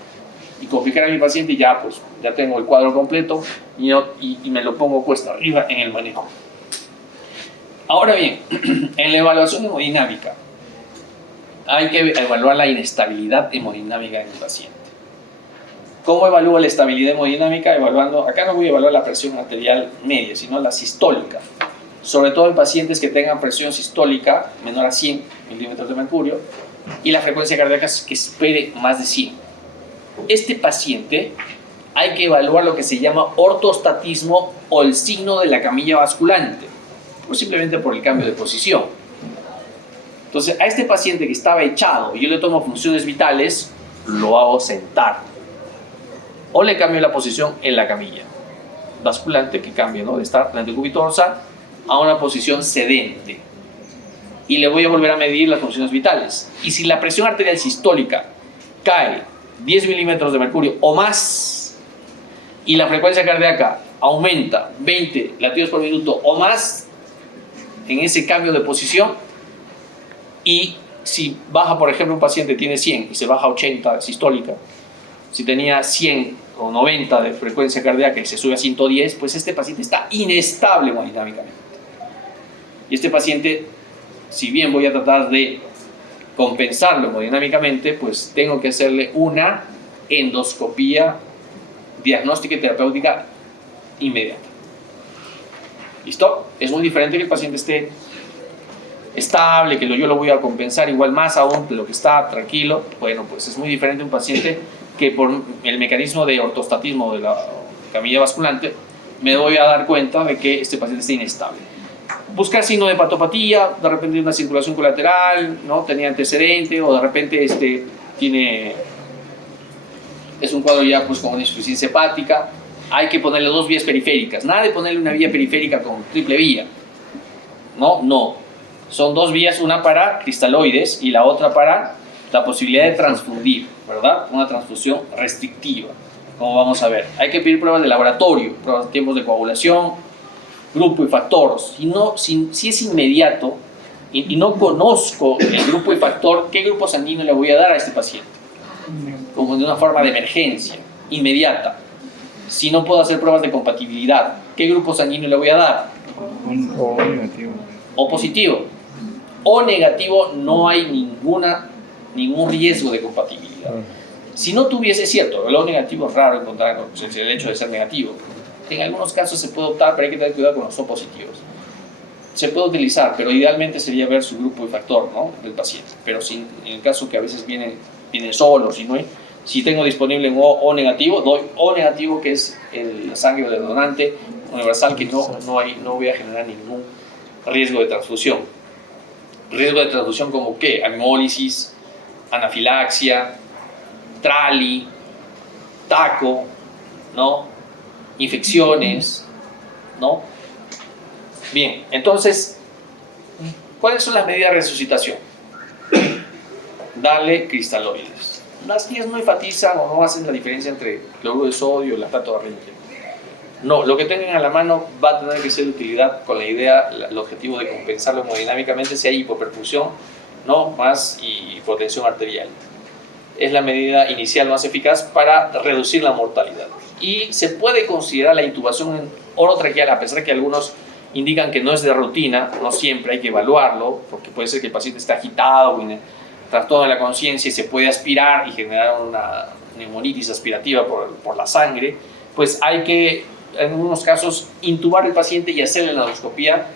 y complicar a mi paciente y ya tengo el cuadro completo y me lo pongo cuesta arriba en el manejo. Ahora bien, en la evaluación hemodinámica hay que evaluar la inestabilidad hemodinámica en el paciente. ¿Cómo evalúo la estabilidad hemodinámica? Evaluando, acá no voy a evaluar la presión arterial media, sino la sistólica. Sobre todo en pacientes que tengan presión sistólica menor a 100 milímetros de mercurio y la frecuencia cardíaca que espere más de 100. Este paciente hay que evaluar lo que se llama ortostatismo o el signo de la camilla basculante, o simplemente por el cambio de posición. Entonces, a este paciente que estaba echado y yo le tomo funciones vitales, lo hago sentar. O le cambio la posición en la camilla basculante, que cambia, ¿no?, de estar en el decúbito dorsal a una posición sedente. Y le voy a volver a medir las funciones vitales. Y si la presión arterial sistólica cae 10 milímetros de mercurio o más, y la frecuencia cardíaca aumenta 20 latidos por minuto o más en ese cambio de posición, y si baja, por ejemplo, un paciente tiene 100 y se baja a 80 sistólica, si tenía 100 o 90 de frecuencia cardíaca y se sube a 110, pues este paciente está inestable hemodinámicamente. Y este paciente, si bien voy a tratar de compensarlo hemodinámicamente, pues tengo que hacerle una endoscopía diagnóstica y terapéutica inmediata. ¿Listo? Es muy diferente que el paciente esté estable, que yo lo voy a compensar igual más aún de lo que está tranquilo. Bueno, pues es muy diferente un paciente que por el mecanismo de ortostatismo de la camilla basculante me voy a dar cuenta de que este paciente está inestable. Buscar signo de hepatopatía, de repente una circulación colateral, ¿no?, tenía antecedente, o de repente es un cuadro ya pues con una insuficiencia hepática. Hay que ponerle 2 vías periféricas, nada de ponerle una vía periférica con triple vía, no, son 2 vías, una para cristaloides y la otra para la posibilidad de transfundir, ¿verdad? Una transfusión restrictiva, como vamos a ver. Hay que pedir pruebas de laboratorio, pruebas de tiempos de coagulación, grupo y factor. Si es inmediato y no conozco el grupo y factor, ¿qué grupo sanguíneo le voy a dar a este paciente? Como de una forma de emergencia, inmediata. Si no puedo hacer pruebas de compatibilidad, ¿qué grupo sanguíneo le voy a dar? O negativo. O positivo. O negativo, no hay ningún riesgo de compatibilidad. Si no tuviese, cierto, el O negativo es raro encontrar el hecho de ser negativo. En algunos casos se puede optar, pero hay que tener cuidado con los O positivos. Se puede utilizar, pero idealmente sería ver su grupo y factor, ¿no?, del paciente. Pero en el caso que a veces viene solo, si tengo disponible un O negativo, doy O negativo, que es la sangre del donante universal, que no voy a generar ningún riesgo de transfusión. Riesgo de transfusión como ¿qué? Hemólisis, anafilaxia, trali, taco, ¿no?, infecciones, ¿no? Bien, entonces, ¿cuáles son las medidas de resucitación? Darle cristaloides. Las guías no enfatizan o no hacen la diferencia entre cloruro de sodio y lactato de renque. No, lo que tengan a la mano va a tener que ser de utilidad con la idea, el objetivo de compensarlo hemodinámicamente si hay hipoperfusión, ¿no?, más hipotensión arterial. Es la medida inicial más eficaz para reducir la mortalidad. Y se puede considerar la intubación en orotraqueal, a pesar que algunos indican que no es de rutina, no siempre hay que evaluarlo, porque puede ser que el paciente esté agitado, con trastorno de la conciencia, y se puede aspirar y generar una neumonitis aspirativa por la sangre. Pues hay que, en algunos casos, intubar al paciente y hacerle la endoscopía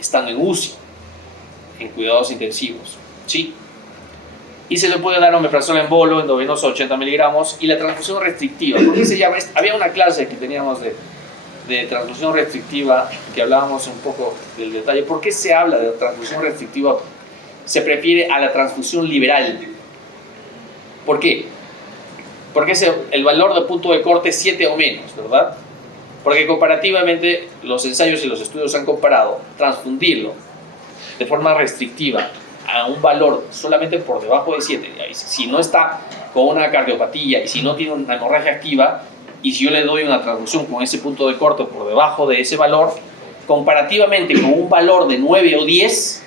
estando en UCI, en cuidados intensivos, ¿sí? Y se le puede dar omeprazol en bolo, endovenoso 80 miligramos, y la transfusión restrictiva. ¿Por qué se llama? Había una clase que teníamos de transfusión restrictiva, que hablábamos un poco del detalle. ¿Por qué se habla de transfusión restrictiva? Se prefiere a la transfusión liberal. ¿Por qué? Porque es el valor de punto de corte 7 o menos, ¿verdad? Porque comparativamente los ensayos y los estudios han comparado transfundirlo de forma restrictiva a un valor solamente por debajo de 7, si no está con una cardiopatía y si no tiene una hemorragia activa, y si yo le doy una transfusión con ese punto de corte por debajo de ese valor, comparativamente con un valor de 9 o 10,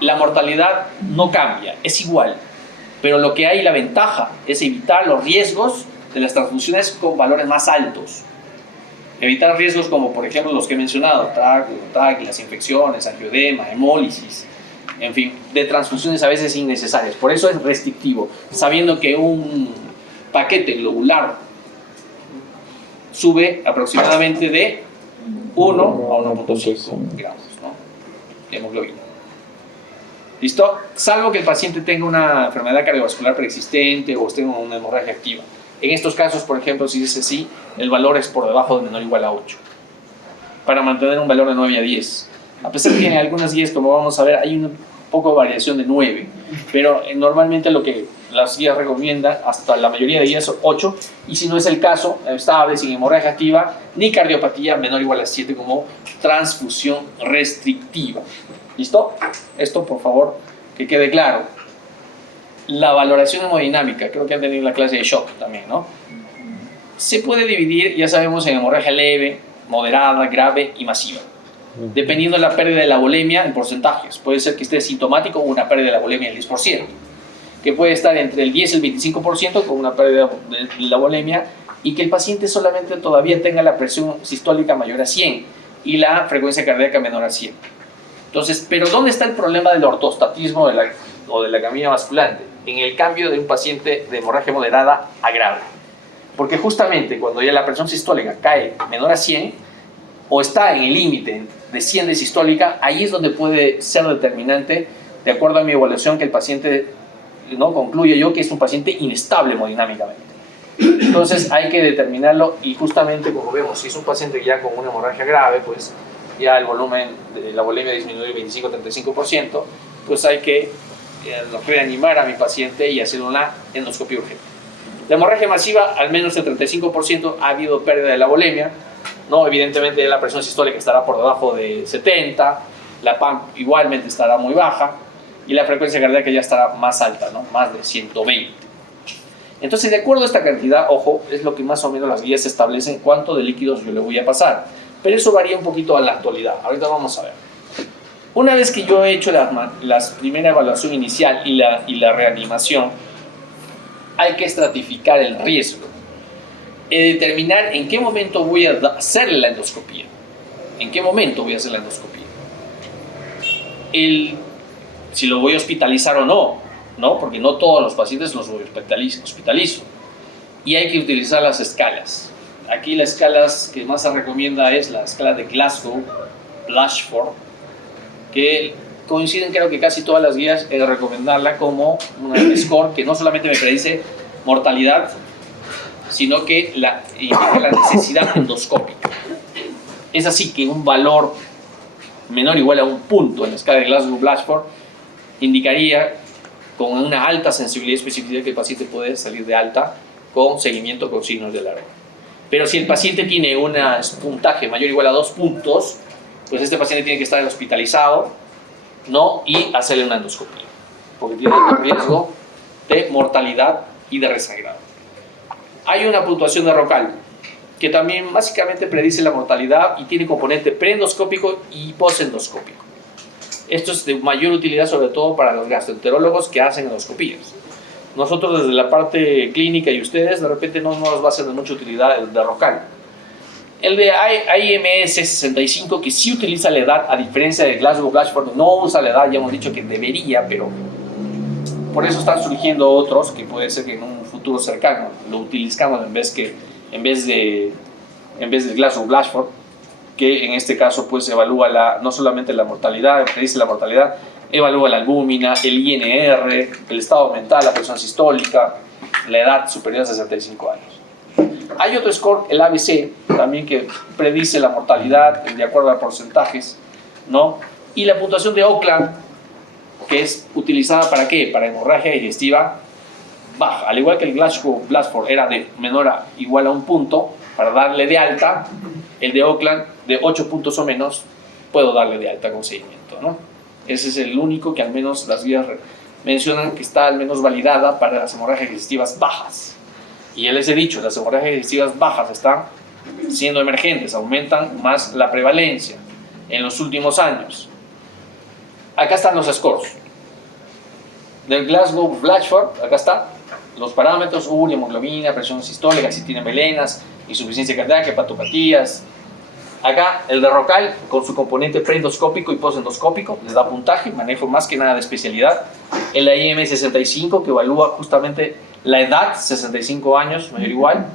la mortalidad no cambia, es igual. Pero lo que hay, la ventaja, es evitar los riesgos de las transfusiones con valores más altos. Evitar riesgos como, por ejemplo, los que he mencionado, TAC, las infecciones, angioedema, hemólisis, en fin, de transfusiones a veces innecesarias. Por eso es restrictivo, sabiendo que un paquete globular sube aproximadamente de 1 a 1.5 gramos, ¿no?, de hemoglobina. ¿Listo? Salvo que el paciente tenga una enfermedad cardiovascular preexistente o esté en una hemorragia activa. En estos casos, por ejemplo, si es así, el valor es por debajo de menor o igual a 8, para mantener un valor de 9 a 10. A pesar que en algunas guías, como vamos a ver, hay un poco de variación de 9, pero normalmente lo que las guías recomiendan, hasta la mayoría de guías, son 8, y si no es el caso, estable, sin hemorragia activa, ni cardiopatía, menor o igual a 7 como transfusión restrictiva. ¿Listo? Esto, por favor, que quede claro. La valoración hemodinámica, creo que han tenido la clase de shock también, ¿no? Se puede dividir, ya sabemos, en hemorragia leve, moderada, grave y masiva, dependiendo de la pérdida de la volemia en porcentajes. Puede ser que esté sintomático o una pérdida de la volemia del 10%, que puede estar entre el 10 y el 25% con una pérdida de la volemia, y que el paciente solamente todavía tenga la presión sistólica mayor a 100 y la frecuencia cardíaca menor a 100. Entonces, ¿pero dónde está el problema del ortostatismo o de la camilla basculante? En el cambio de un paciente de hemorragia moderada a grave. Porque justamente cuando ya la presión sistólica cae menor a 100 o está en el límite de 100 de sistólica, ahí es donde puede ser determinante, de acuerdo a mi evaluación, que el paciente, ¿no?, concluye yo que es un paciente inestable hemodinámicamente. Entonces hay que determinarlo, y justamente como vemos, si es un paciente ya con una hemorragia grave, pues ya el volumen de la volemia disminuye 25-35%, pues hay que reanimar a mi paciente y hacer una endoscopia urgente. La hemorragia masiva, al menos el 35% ha habido pérdida de la volemia, ¿no? Evidentemente la presión sistólica estará por debajo de 70, la PAM igualmente estará muy baja, y la frecuencia cardíaca ya estará más alta, ¿no?, más de 120. Entonces, de acuerdo a esta cantidad, ojo, es lo que más o menos las guías establecen cuánto de líquidos yo le voy a pasar. Pero eso varía un poquito a la actualidad. Ahorita vamos a ver. Una vez que yo he hecho la primera evaluación inicial y la reanimación, hay que estratificar el riesgo y determinar en qué momento voy a hacer la endoscopía. ¿En qué momento voy a hacer la endoscopía? Si lo voy a hospitalizar o no, ¿no? Porque no todos los pacientes los voy a hospitalizo. Y hay que utilizar las escalas. Aquí las escalas que más se recomienda es la escala de Glasgow-Blatchford, que coinciden, creo que casi todas las guías, en recomendarla como una score que no solamente me predice mortalidad, sino que indica la necesidad endoscópica. Es así que un valor menor o igual a un punto en la escala de Glasgow-Blatchford indicaría con una alta sensibilidad y especificidad que el paciente puede salir de alta con seguimiento con signos de alarma. Pero si el paciente tiene un puntaje mayor o igual a 2 puntos, pues este paciente tiene que estar hospitalizado, ¿no?, y hacerle una endoscopia, porque tiene un riesgo de mortalidad y de resangrado. Hay una puntuación de Rocal, que también básicamente predice la mortalidad y tiene componente preendoscópico y postendoscópico. Esto es de mayor utilidad sobre todo para los gastroenterólogos que hacen endoscopías. Nosotros desde la parte clínica y ustedes de repente no nos va a ser de mucha utilidad el de Rocal. El de IMS 65, que sí utiliza la edad, a diferencia de Glasgow-Blatchford, no usa la edad, ya hemos dicho que debería, pero por eso están surgiendo otros que puede ser que en un futuro cercano lo utilizamos en vez de Glasgow-Blatchford, que en este caso pues evalúa no solamente la mortalidad, predice la mortalidad, evalúa la albúmina, el INR, el estado mental, la presión sistólica, la edad superior a 65 años. Hay otro score, el ABC, también, que predice la mortalidad de acuerdo a porcentajes, ¿no? Y la puntuación de Oakland, que es utilizada ¿para qué? Para hemorragia digestiva baja. Al igual que el Glasgow-Blatchford era de menor a igual a un punto, para darle de alta, el de Oakland, de 8 puntos o menos, puedo darle de alta con seguimiento, ¿no? Ese es el único que al menos las guías mencionan que está al menos validada para las hemorragias digestivas bajas. Y ya les he dicho, las hemorragias digestivas bajas están siendo emergentes, aumentan más la prevalencia en los últimos años. Acá están los scores del Glasgow-Blatchford. Acá están los parámetros: urea, hemoglobina, presión sistólica, si tiene melenas, insuficiencia cardíaca, hepatopatías. Acá el de Rocal con su componente preendoscópico y postendoscópico les da puntaje, manejo más que nada de especialidad. El IM 65 que evalúa justamente la edad, 65 años, mayor igual.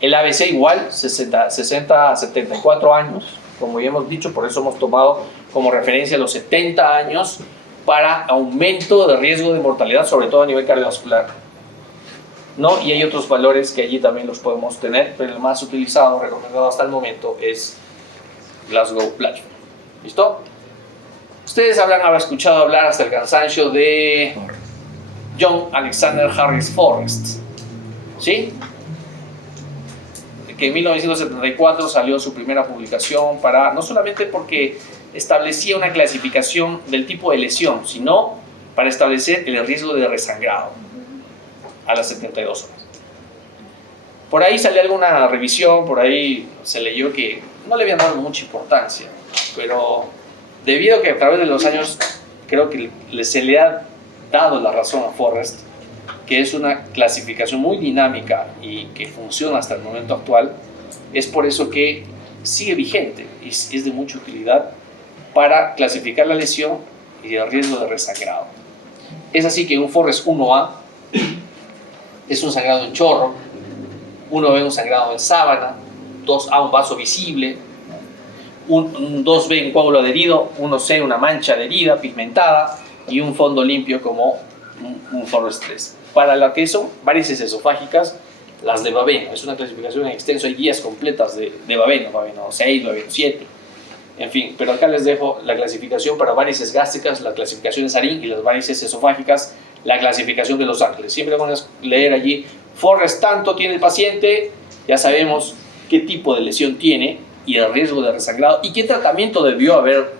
El ABC igual, 60 a 74 años, como ya hemos dicho, por eso hemos tomado como referencia los 70 años para aumento de riesgo de mortalidad, sobre todo a nivel cardiovascular, ¿no? Y hay otros valores que allí también los podemos tener, pero el más utilizado, recomendado hasta el momento, es Glasgow Platform. ¿Listo? Ustedes habrán escuchado hablar hasta el cansancio de John Alexander Harris Forrest, ¿sí? Que en 1974 salió su primera publicación no solamente porque establecía una clasificación del tipo de lesión, sino para establecer el riesgo de resangrado a las 72 horas. Por ahí salió alguna revisión, por ahí se leyó que no le habían dado mucha importancia, pero debido a que a través de los años creo que se le ha dado la razón a Forrest, que es una clasificación muy dinámica y que funciona hasta el momento actual, es por eso que sigue vigente y es de mucha utilidad para clasificar la lesión y el riesgo de resangrado. Es así que un Forrest 1A es un sangrado en chorro, 1B un sangrado en sábana, 2A un vaso visible, un 2B un coágulo adherido, 1C una mancha adherida, pigmentada y un fondo limpio como un Forrest 3. Para lo que son varices esofágicas, las de Baveno, es una clasificación en extenso, hay guías completas de Baveno, Baveno 6, Baveno 7, en fin, pero acá les dejo la clasificación para varices gástricas, la clasificación de Sarin, y las varices esofágicas, la clasificación de Los Ángeles. Siempre van a leer allí, Forrest tanto tiene el paciente, ya sabemos qué tipo de lesión tiene y el riesgo de resangrado y qué tratamiento debió haber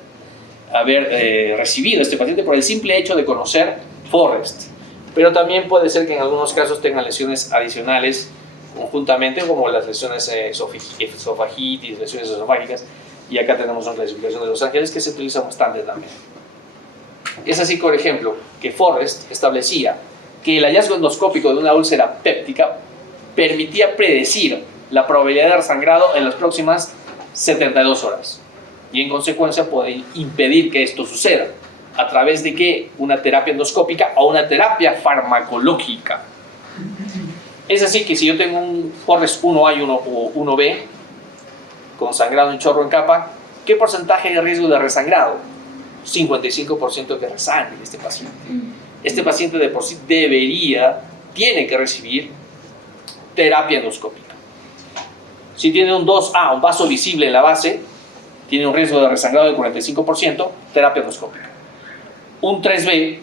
recibido este paciente por el simple hecho de conocer Forrest. Pero también puede ser que en algunos casos tengan lesiones adicionales conjuntamente, como las lesiones esofagitis, lesiones esofágicas, y acá tenemos una clasificación de Los Ángeles que se utiliza bastante también. Es así, por ejemplo, que Forrest establecía que el hallazgo endoscópico de una úlcera péptica permitía predecir la probabilidad de resangrado en las próximas 72 horas y en consecuencia puede impedir que esto suceda. ¿A través de qué? Una terapia endoscópica o una terapia farmacológica. Es así que si yo tengo un Forrest 1A y 1B con sangrado en chorro en capa, ¿qué porcentaje de riesgo de resangrado? 55% que resangre este paciente. Este paciente de por sí tiene que recibir terapia endoscópica. Si tiene un 2A, un vaso visible en la base, tiene un riesgo de resangrado del 45%, terapia endoscópica. Un 2B,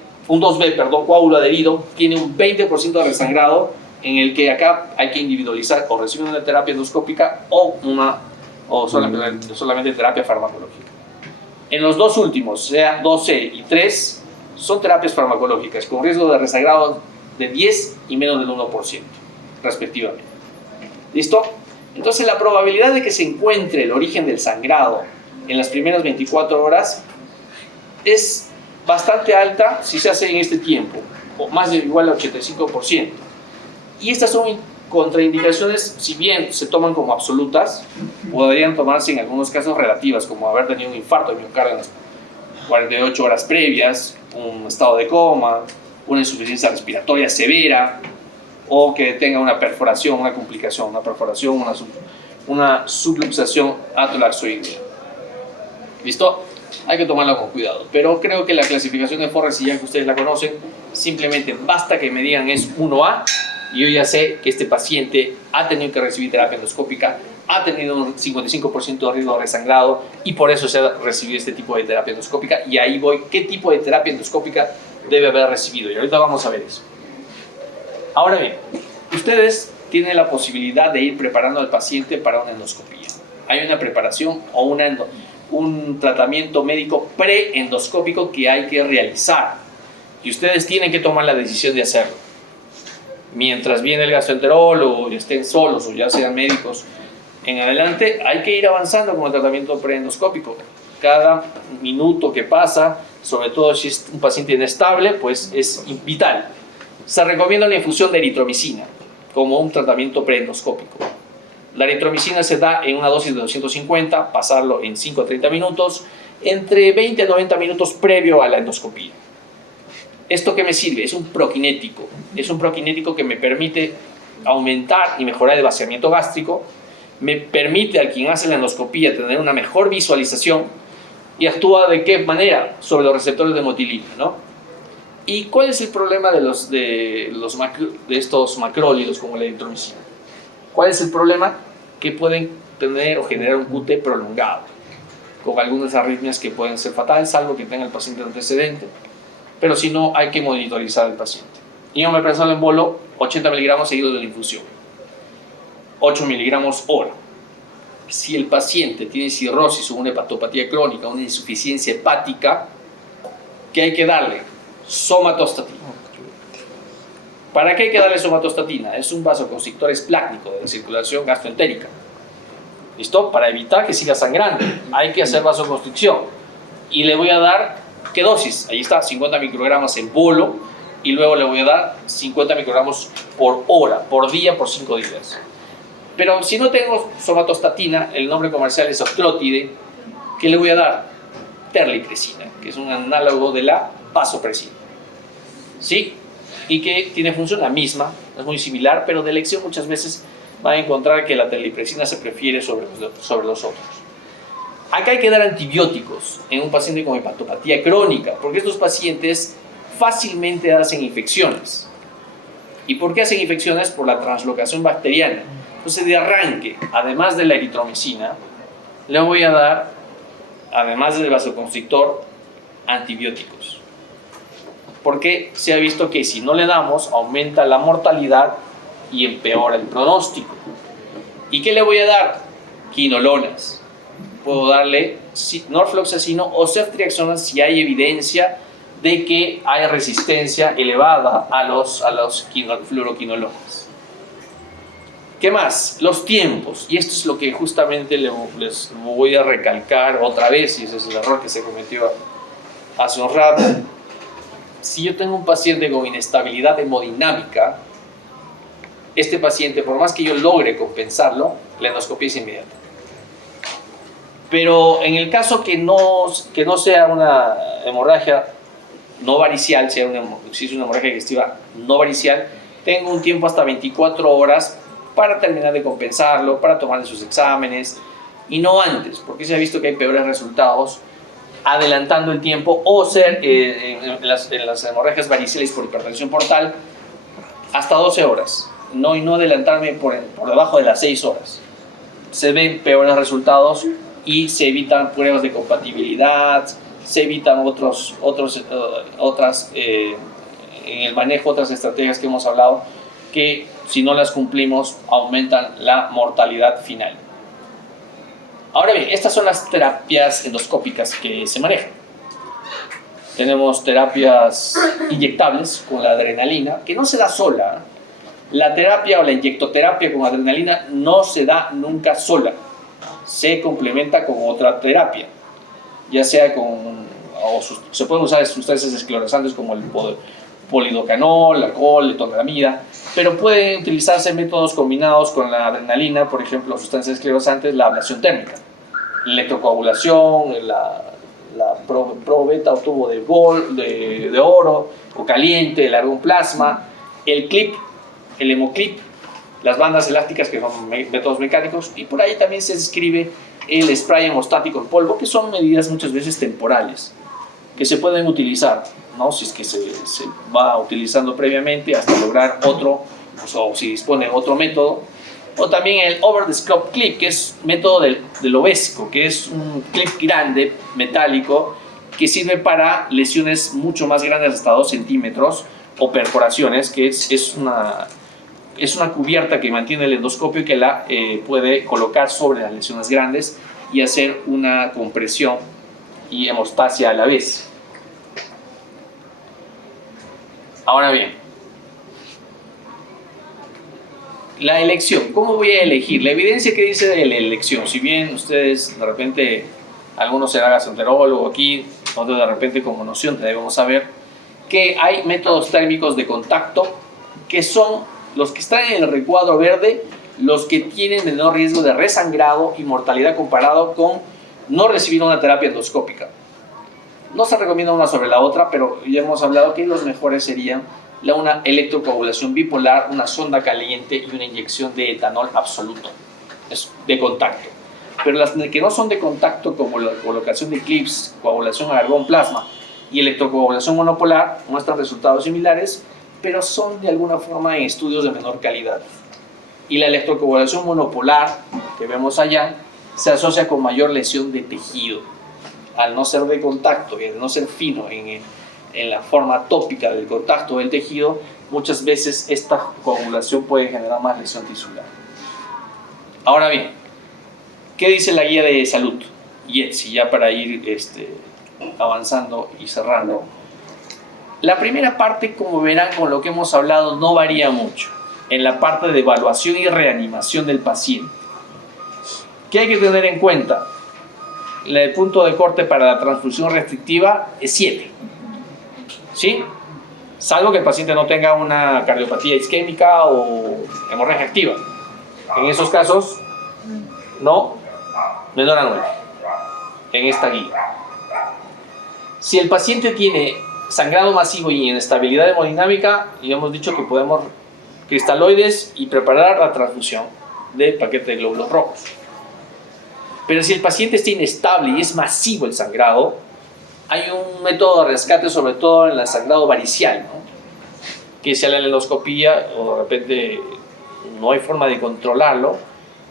coágulo adherido, tiene un 20% de resangrado, en el que acá hay que individualizar o recibir una terapia endoscópica o solamente terapia farmacológica. En los dos últimos, sea 2C y 3, son terapias farmacológicas con riesgo de resangrado de 10 y menos del 1%, respectivamente. ¿Listo? Entonces la probabilidad de que se encuentre el origen del sangrado en las primeras 24 horas es bastante alta si se hace en este tiempo, o más de igual al 85%. Y estas son contraindicaciones, si bien se toman como absolutas, podrían tomarse en algunos casos relativas, como haber tenido un infarto de miocardio en las 48 horas previas, un estado de coma, una insuficiencia respiratoria severa, o que tenga una perforación, una complicación, una subluxación atoraxoidea. ¿Listo? Hay que tomarlo con cuidado, pero creo que la clasificación de Forrest, si ya que ustedes la conocen, simplemente basta que me digan es 1A y yo ya sé que este paciente ha tenido que recibir terapia endoscópica, ha tenido un 55% de riesgo de resangrado y por eso se ha recibido este tipo de terapia endoscópica, y ahí voy, qué tipo de terapia endoscópica debe haber recibido, y ahorita vamos a ver eso. Ahora bien, ustedes tienen la posibilidad de ir preparando al paciente para una endoscopía. Hay una preparación o un tratamiento médico preendoscópico que hay que realizar y ustedes tienen que tomar la decisión de hacerlo. Mientras viene el gastroenterólogo y estén solos o ya sean médicos en adelante, hay que ir avanzando con el tratamiento preendoscópico. Cada minuto que pasa, sobre todo si es un paciente inestable, pues es vital. Se recomienda la infusión de eritromicina como un tratamiento preendoscópico. La eritromicina se da en una dosis de 250, pasarlo en 5 a 30 minutos, entre 20 a 90 minutos previo a la endoscopía. ¿Esto qué me sirve? Es un prokinético. Es un prokinético que me permite aumentar y mejorar el vaciamiento gástrico, me permite al quien hace la endoscopía tener una mejor visualización y actúa ¿de qué manera? Sobre los receptores de motilina, ¿no? ¿Y cuál es el problema de estos macrólidos como la eritromicina? ¿Cuál es el problema? Que pueden tener o generar un QT prolongado, con algunas arritmias que pueden ser fatales, salvo que tenga el paciente antecedente, pero si no, hay que monitorizar al paciente. Y omeprazol en bolo, 80 miligramos seguidos de la infusión, 8 miligramos hora. Si el paciente tiene cirrosis o una hepatopatía crónica, una insuficiencia hepática, ¿qué hay que darle? Somatostatina. ¿Para qué hay que darle somatostatina? Es un vasoconstrictor esplácnico de circulación gastroentérica. ¿Listo? Para evitar que siga sangrando, hay que hacer vasoconstricción. Y le voy a dar, ¿qué dosis? Ahí está, 50 microgramos en bolo, y luego le voy a dar 50 microgramos por hora, por día, por 5 días. Pero si no tengo somatostatina, el nombre comercial es octrótide, ¿qué le voy a dar? Terlipresina, que es un análogo de la vasopresina. ¿Sí? Y que tiene función la misma, es muy similar, pero de elección muchas veces van a encontrar que la terlipresina se prefiere sobre los otros. Acá hay que dar antibióticos en un paciente con hepatopatía crónica, porque estos pacientes fácilmente hacen infecciones. ¿Y por qué hacen infecciones? Por la translocación bacteriana. Entonces, de arranque, además de la eritromicina, le voy a dar, además del vasoconstrictor, antibióticos. Porque se ha visto que si no le damos, aumenta la mortalidad y empeora el pronóstico. ¿Y qué le voy a dar? Quinolonas. Puedo darle norfloxacino o ceftriaxona si hay evidencia de que hay resistencia elevada a los fluoroquinolonas. ¿Qué más? Los tiempos. Y esto es lo que justamente les voy a recalcar otra vez, y ese es el error que se cometió hace un rato. Si yo tengo un paciente con inestabilidad hemodinámica, este paciente, por más que yo logre compensarlo, la endoscopia es inmediata. Pero en el caso que no sea una hemorragia no varicial, si es una hemorragia digestiva no varicial, tengo un tiempo hasta 24 horas para terminar de compensarlo, para tomarle sus exámenes, y no antes, porque se ha visto que hay peores resultados adelantando el tiempo, o en las hemorragias variciales por hipertensión portal, hasta 12 horas, y no adelantarme por debajo de las 6 horas. Se ven peores resultados y se evitan pruebas de compatibilidad, se evitan en el manejo otras estrategias que hemos hablado, que si no las cumplimos aumentan la mortalidad final. Ahora bien, estas son las terapias endoscópicas que se manejan. Tenemos terapias inyectables con la adrenalina, que no se da sola. La terapia o la inyectoterapia con adrenalina no se da nunca sola. Se complementa con otra terapia, ya sea se pueden usar sustancias esclerosante como el polidocanol, alcohol, letonramida, pero pueden utilizarse métodos combinados con la adrenalina, por ejemplo, sustancias esclerosantes, la ablación térmica, la electrocoagulación, la probeta o tubo de oro o caliente, el argonplasma, el clip, el hemoclip, las bandas elásticas que son métodos mecánicos, y por ahí también se describe el spray hemostático en polvo, que son medidas muchas veces temporales, que se pueden utilizar, ¿no? Si es que se va utilizando previamente hasta lograr otro, o si dispone de otro método. O también el over the scalp clip, que es método del obésico, que es un clip grande, metálico, que sirve para lesiones mucho más grandes, hasta 2 centímetros, o perforaciones, que es una cubierta que mantiene el endoscopio y que la puede colocar sobre las lesiones grandes y hacer una compresión y hemostasia a la vez. Ahora bien, la elección. ¿Cómo voy a elegir? La evidencia que dice de la elección, si bien ustedes de repente, algunos serán gastroenterólogo aquí, otros de repente como noción debemos saber que hay métodos térmicos de contacto que son los que están en el recuadro verde los que tienen menor riesgo de resangrado y mortalidad comparado con no recibir una terapia endoscópica. No se recomienda una sobre la otra, pero ya hemos hablado que los mejores serían una electrocoagulación bipolar, una sonda caliente y una inyección de etanol absoluto, de contacto. Pero las que no son de contacto, como la colocación de clips, coagulación a argón plasma y electrocoagulación monopolar, muestran resultados similares, pero son de alguna forma en estudios de menor calidad. Y la electrocoagulación monopolar, que vemos allá, se asocia con mayor lesión de tejido. Al no ser de contacto y al no ser fino en la forma tópica del contacto del tejido, muchas veces esta coagulación puede generar más lesión tisular. Ahora bien, ¿qué dice la guía de salud? Y ETSI, ya para ir avanzando y cerrando. La primera parte, como verán con lo que hemos hablado, no varía mucho en la parte de evaluación y reanimación del paciente. ¿Qué hay que tener en cuenta? El punto de corte para la transfusión restrictiva es 7, ¿sí? Salvo que el paciente no tenga una cardiopatía isquémica o hemorragia activa. En esos casos, no, menor a 9 en esta guía. Si el paciente tiene sangrado masivo y inestabilidad hemodinámica, ya hemos dicho que podemos cristaloides y preparar la transfusión de paquete de glóbulos rojos. Pero si el paciente está inestable y es masivo el sangrado, hay un método de rescate, sobre todo en el sangrado varicial, ¿no? Que si a la endoscopía o de repente no hay forma de controlarlo,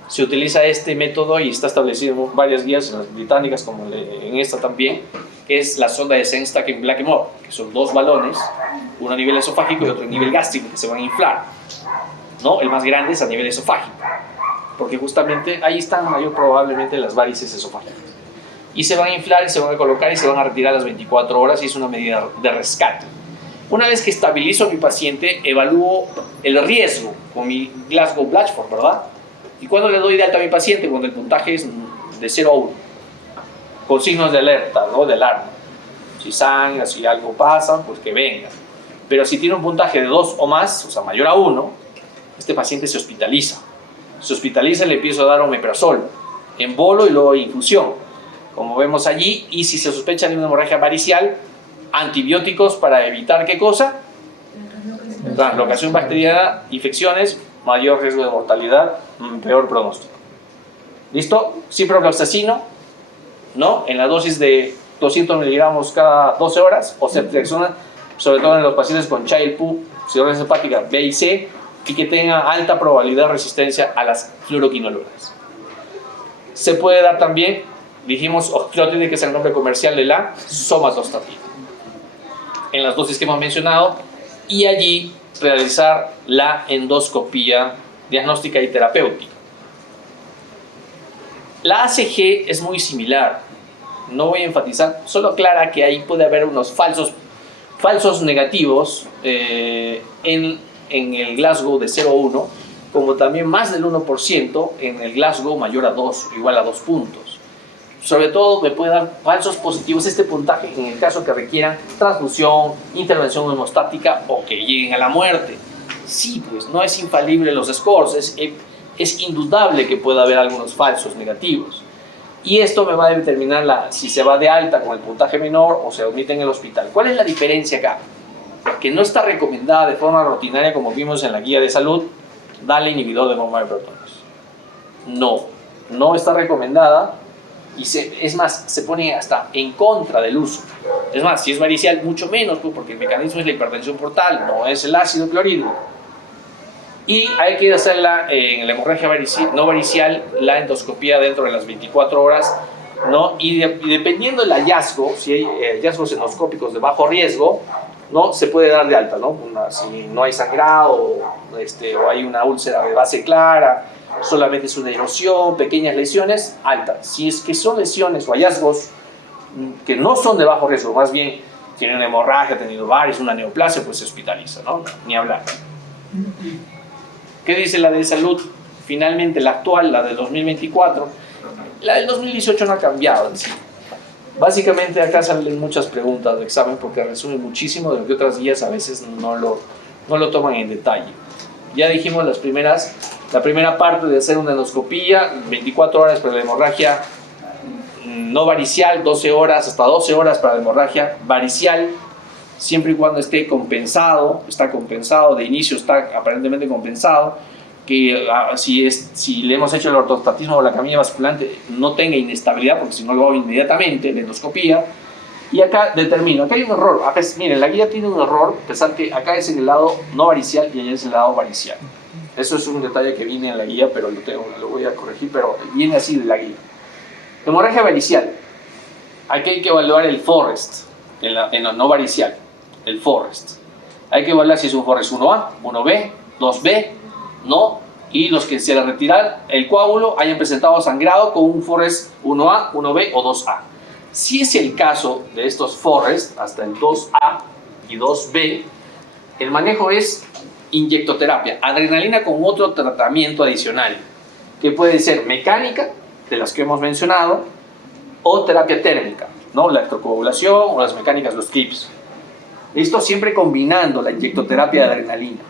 se utiliza este método y está establecido en varias guías, en las británicas como en esta también, que es la sonda de Sengstack en Blackmore, que son 2 balones, uno a nivel esofágico y otro a nivel gástrico, que se van a inflar, ¿no? El más grande es a nivel esofágico, porque justamente ahí están mayor probablemente las varices esofágicas. Y se van a inflar y se van a colocar y se van a retirar a las 24 horas y es una medida de rescate. Una vez que estabilizo a mi paciente, evalúo el riesgo con mi Glasgow-Blatchford, ¿verdad? ¿Y cuándo le doy de alta a mi paciente? Cuando el puntaje es de 0 a 1, con signos de alerta, ¿no? De alarma. Si sangra, si algo pasa, pues que venga. Pero si tiene un puntaje de 2 o más, o sea, mayor a 1, este paciente se hospitaliza. Se hospitaliza y le empiezo a dar omeprazol, en bolo y luego infusión, como vemos allí. Y si se sospecha de una hemorragia varicial, antibióticos para evitar ¿qué cosa? Translocación bacteriana, infecciones, mayor riesgo de mortalidad, peor pronóstico. ¿Listo? Ciprofloxacino, ¿no? En la dosis de 200 miligramos cada 12 horas, o ceftriaxona, sobre todo en los pacientes con Child-Pugh, cirrosis hepática B y C, y que tenga alta probabilidad de resistencia a las fluoroquinolonas. Se puede dar también, dijimos, octreotide, que es el nombre comercial de la somatostatina, en las dosis que hemos mencionado, y allí realizar la endoscopía diagnóstica y terapéutica. La ACG es muy similar, no voy a enfatizar, solo aclara que ahí puede haber unos falsos negativos en el Glasgow de 0 a 1, como también más del 1% en el Glasgow mayor a 2, igual a 2 puntos. Sobre todo me puede dar falsos positivos este puntaje en el caso que requieran transfusión, intervención hemostática o que lleguen a la muerte. Sí, pues no es infalible los scores, es indudable que pueda haber algunos falsos negativos. Y esto me va a determinar si se va de alta con el puntaje menor o se omite en el hospital. ¿Cuál es la diferencia acá? Que no está recomendada de forma rutinaria, como vimos en la guía de salud, darle inhibidor de bomba de protones. No está recomendada. Y es más, se pone hasta en contra del uso. Es más, si es varicial, mucho menos, porque el mecanismo es la hipertensión portal, no es el ácido clorhídrico. Y hay que hacerla en la hemorragia no varicial, la endoscopía dentro de las 24 horas, ¿no? Y dependiendo del hallazgo, si hay hallazgos endoscópicos de bajo riesgo, ¿no? Se puede dar de alta, ¿no? Si no hay sangrado o hay una úlcera de base clara, solamente es una erosión, pequeñas lesiones, alta. Si es que son lesiones o hallazgos que no son de bajo riesgo, más bien tiene una hemorragia, ha tenido varios, una neoplasia, pues se hospitaliza, ¿no? Ni hablar. ¿Qué dice la de salud? Finalmente la actual, la del 2024. La del 2018 no ha cambiado en sí. Básicamente acá salen muchas preguntas de examen porque resume muchísimo de lo que otras guías a veces no lo toman en detalle. Ya dijimos la primera parte de hacer una endoscopía, 24 horas para la hemorragia no varicial, 12 horas, hasta 12 horas para la hemorragia varicial, siempre y cuando esté compensado, está compensado, de inicio está aparentemente compensado, que si le hemos hecho el ortostatismo o la camilla basculante no tenga inestabilidad, porque si no lo hago inmediatamente, la endoscopía. Y acá determino, acá hay un error, acá miren, la guía tiene un error, pensar que acá es en el lado no varicial y allá es el lado varicial. Eso es un detalle que viene en la guía, pero lo voy a corregir, pero viene así de la guía. Hemorragia varicial, aquí hay que evaluar el Forrest, en la no varicial, el Forrest. Hay que evaluar si es un Forrest 1A, 1B, 2B, no, y los que se le retiran el coágulo hayan presentado sangrado con un Forrest 1A, 1B o 2A. Si es el caso de estos Forrest, hasta el 2A y 2B, el manejo es inyectoterapia, adrenalina con otro tratamiento adicional, que puede ser mecánica, de las que hemos mencionado, o terapia térmica, ¿no? La electrocoagulación o las mecánicas, los TIPS. Esto siempre combinando la inyectoterapia de adrenalina.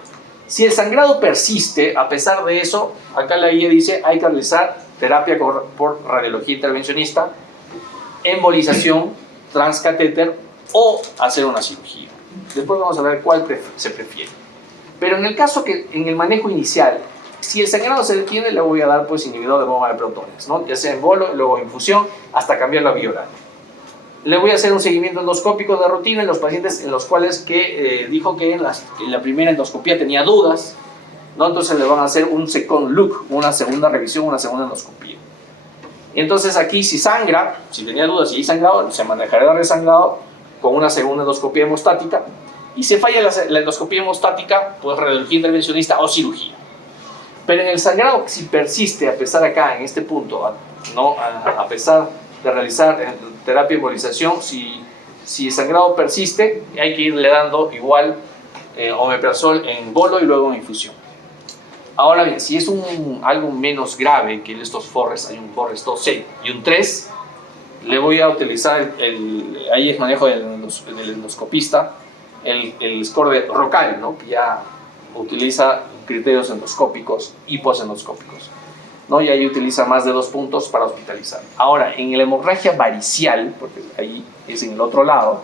Si el sangrado persiste, a pesar de eso, acá la guía dice hay que realizar terapia por radiología intervencionista, embolización, transcatéter o hacer una cirugía. Después vamos a ver cuál se prefiere. Pero en el caso que en el manejo inicial, si el sangrado se detiene, le voy a dar pues inhibidor de bomba de protones, ¿no? Ya sea en bolo, luego infusión, hasta cambiar la vía oral. Le voy a hacer un seguimiento endoscópico de rutina en los pacientes en los cuales dijo que en la primera endoscopía tenía dudas, ¿no? Entonces le van a hacer un second look, una segunda revisión, una segunda endoscopía. Entonces aquí si sangra, si tenía dudas y hay sangrado, se manejará el resangrado con una segunda endoscopía hemostática, y si falla la endoscopía hemostática, pues radiología intervencionista o cirugía. Pero en el sangrado, si persiste, a pesar acá, en este punto, ¿no? A pesar de realizar terapia de embolización, si el sangrado persiste, hay que irle dando igual omeprazol en bolo y luego en infusión. Ahora bien, si es algo menos grave que estos Forrest, hay un Forrest 2C y un 3, le voy a utilizar, ahí es manejo del endoscopista, el score de Rocal, ¿no? Que ya utiliza criterios endoscópicos y posendoscópicos, ¿no? Y ahí utiliza más de 2 puntos para hospitalizar. Ahora, en la hemorragia varicial, porque ahí es en el otro lado,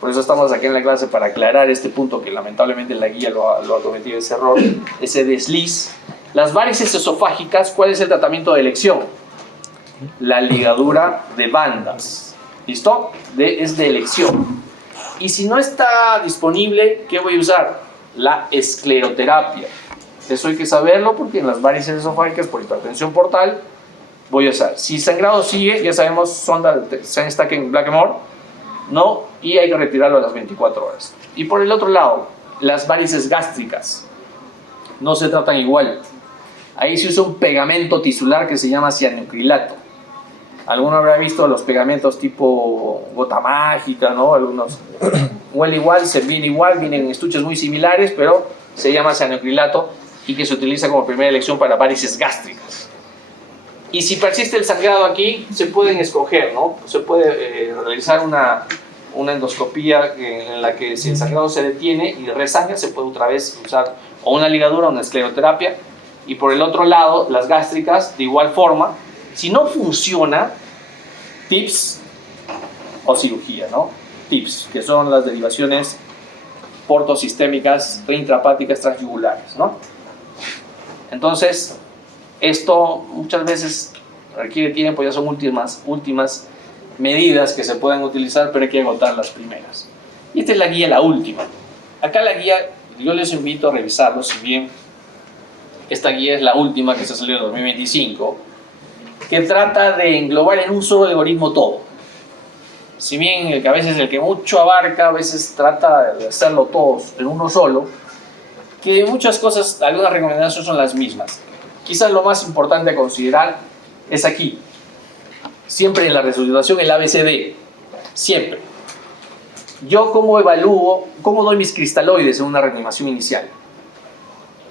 por eso estamos aquí en la clase para aclarar este punto que lamentablemente la guía lo ha cometido ese error, ese desliz. Las varices esofágicas, ¿cuál es el tratamiento de elección? La ligadura de bandas, ¿listo? Es de elección. Y si no está disponible, ¿qué voy a usar? La escleroterapia. Eso hay que saberlo porque en las varices esofágicas por hipertensión portal voy a usar. Si el sangrado sigue, ya sabemos, sonda Sennstacken-Blackmore, ¿no? Y hay que retirarlo a las 24 horas. Y por el otro lado, las varices gástricas no se tratan igual. Ahí se usa un pegamento tisular que se llama cianocrilato. Alguno habrá visto los pegamentos tipo gota mágica, ¿no? Algunos huele igual, se viene igual, vienen en estuches muy similares, pero se llama cianocrilato y que se utiliza como primera elección para varices gástricas. Y si persiste el sangrado aquí, se pueden escoger, ¿no? Se puede realizar una endoscopía en la que si el sangrado se detiene y resangra, se puede otra vez usar o una ligadura o una escleroterapia. Y por el otro lado, las gástricas, de igual forma, si no funciona, TIPS o cirugía, ¿no? TIPS, que son las derivaciones portosistémicas intrahepáticas transyugulares, ¿no? Entonces, esto muchas veces requiere tiempo, ya son últimas medidas que se pueden utilizar, pero hay que agotar las primeras. Y esta es la guía, la última. Acá la guía, yo les invito a revisarlo, si bien esta guía es la última que se salió en 2025, que trata de englobar en un solo algoritmo todo. Si bien a veces el que mucho abarca, a veces trata de hacerlo todos en uno solo, que muchas cosas, algunas recomendaciones son las mismas. Quizás lo más importante a considerar es aquí. Siempre en la resucitación el ABCD. Siempre. Yo cómo evalúo, cómo doy mis cristaloides en una reanimación inicial.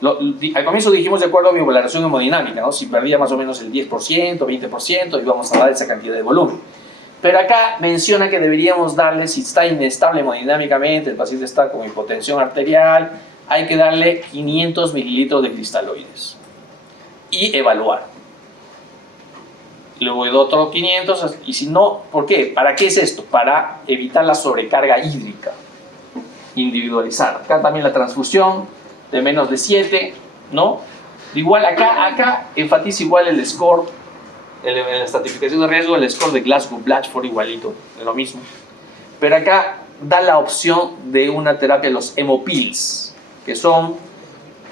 Al comienzo dijimos de acuerdo a mi valoración hemodinámica, ¿no? Si perdía más o menos el 10%, 20%, íbamos a dar esa cantidad de volumen. Pero acá menciona que deberíamos darle, si está inestable hemodinámicamente, el paciente está con hipotensión arterial, hay que darle 500 mililitros de cristaloides y evaluar. Luego de otros 500, y si no, ¿por qué? ¿Para qué es esto? Para evitar la sobrecarga hídrica, individualizar. Acá también la transfusión de menos de 7, ¿no? Igual acá enfatiza igual el score, en la estratificación de riesgo, el score de Glasgow-Blatchford igualito, es lo mismo. Pero acá da la opción de una terapia de los hemopills, que son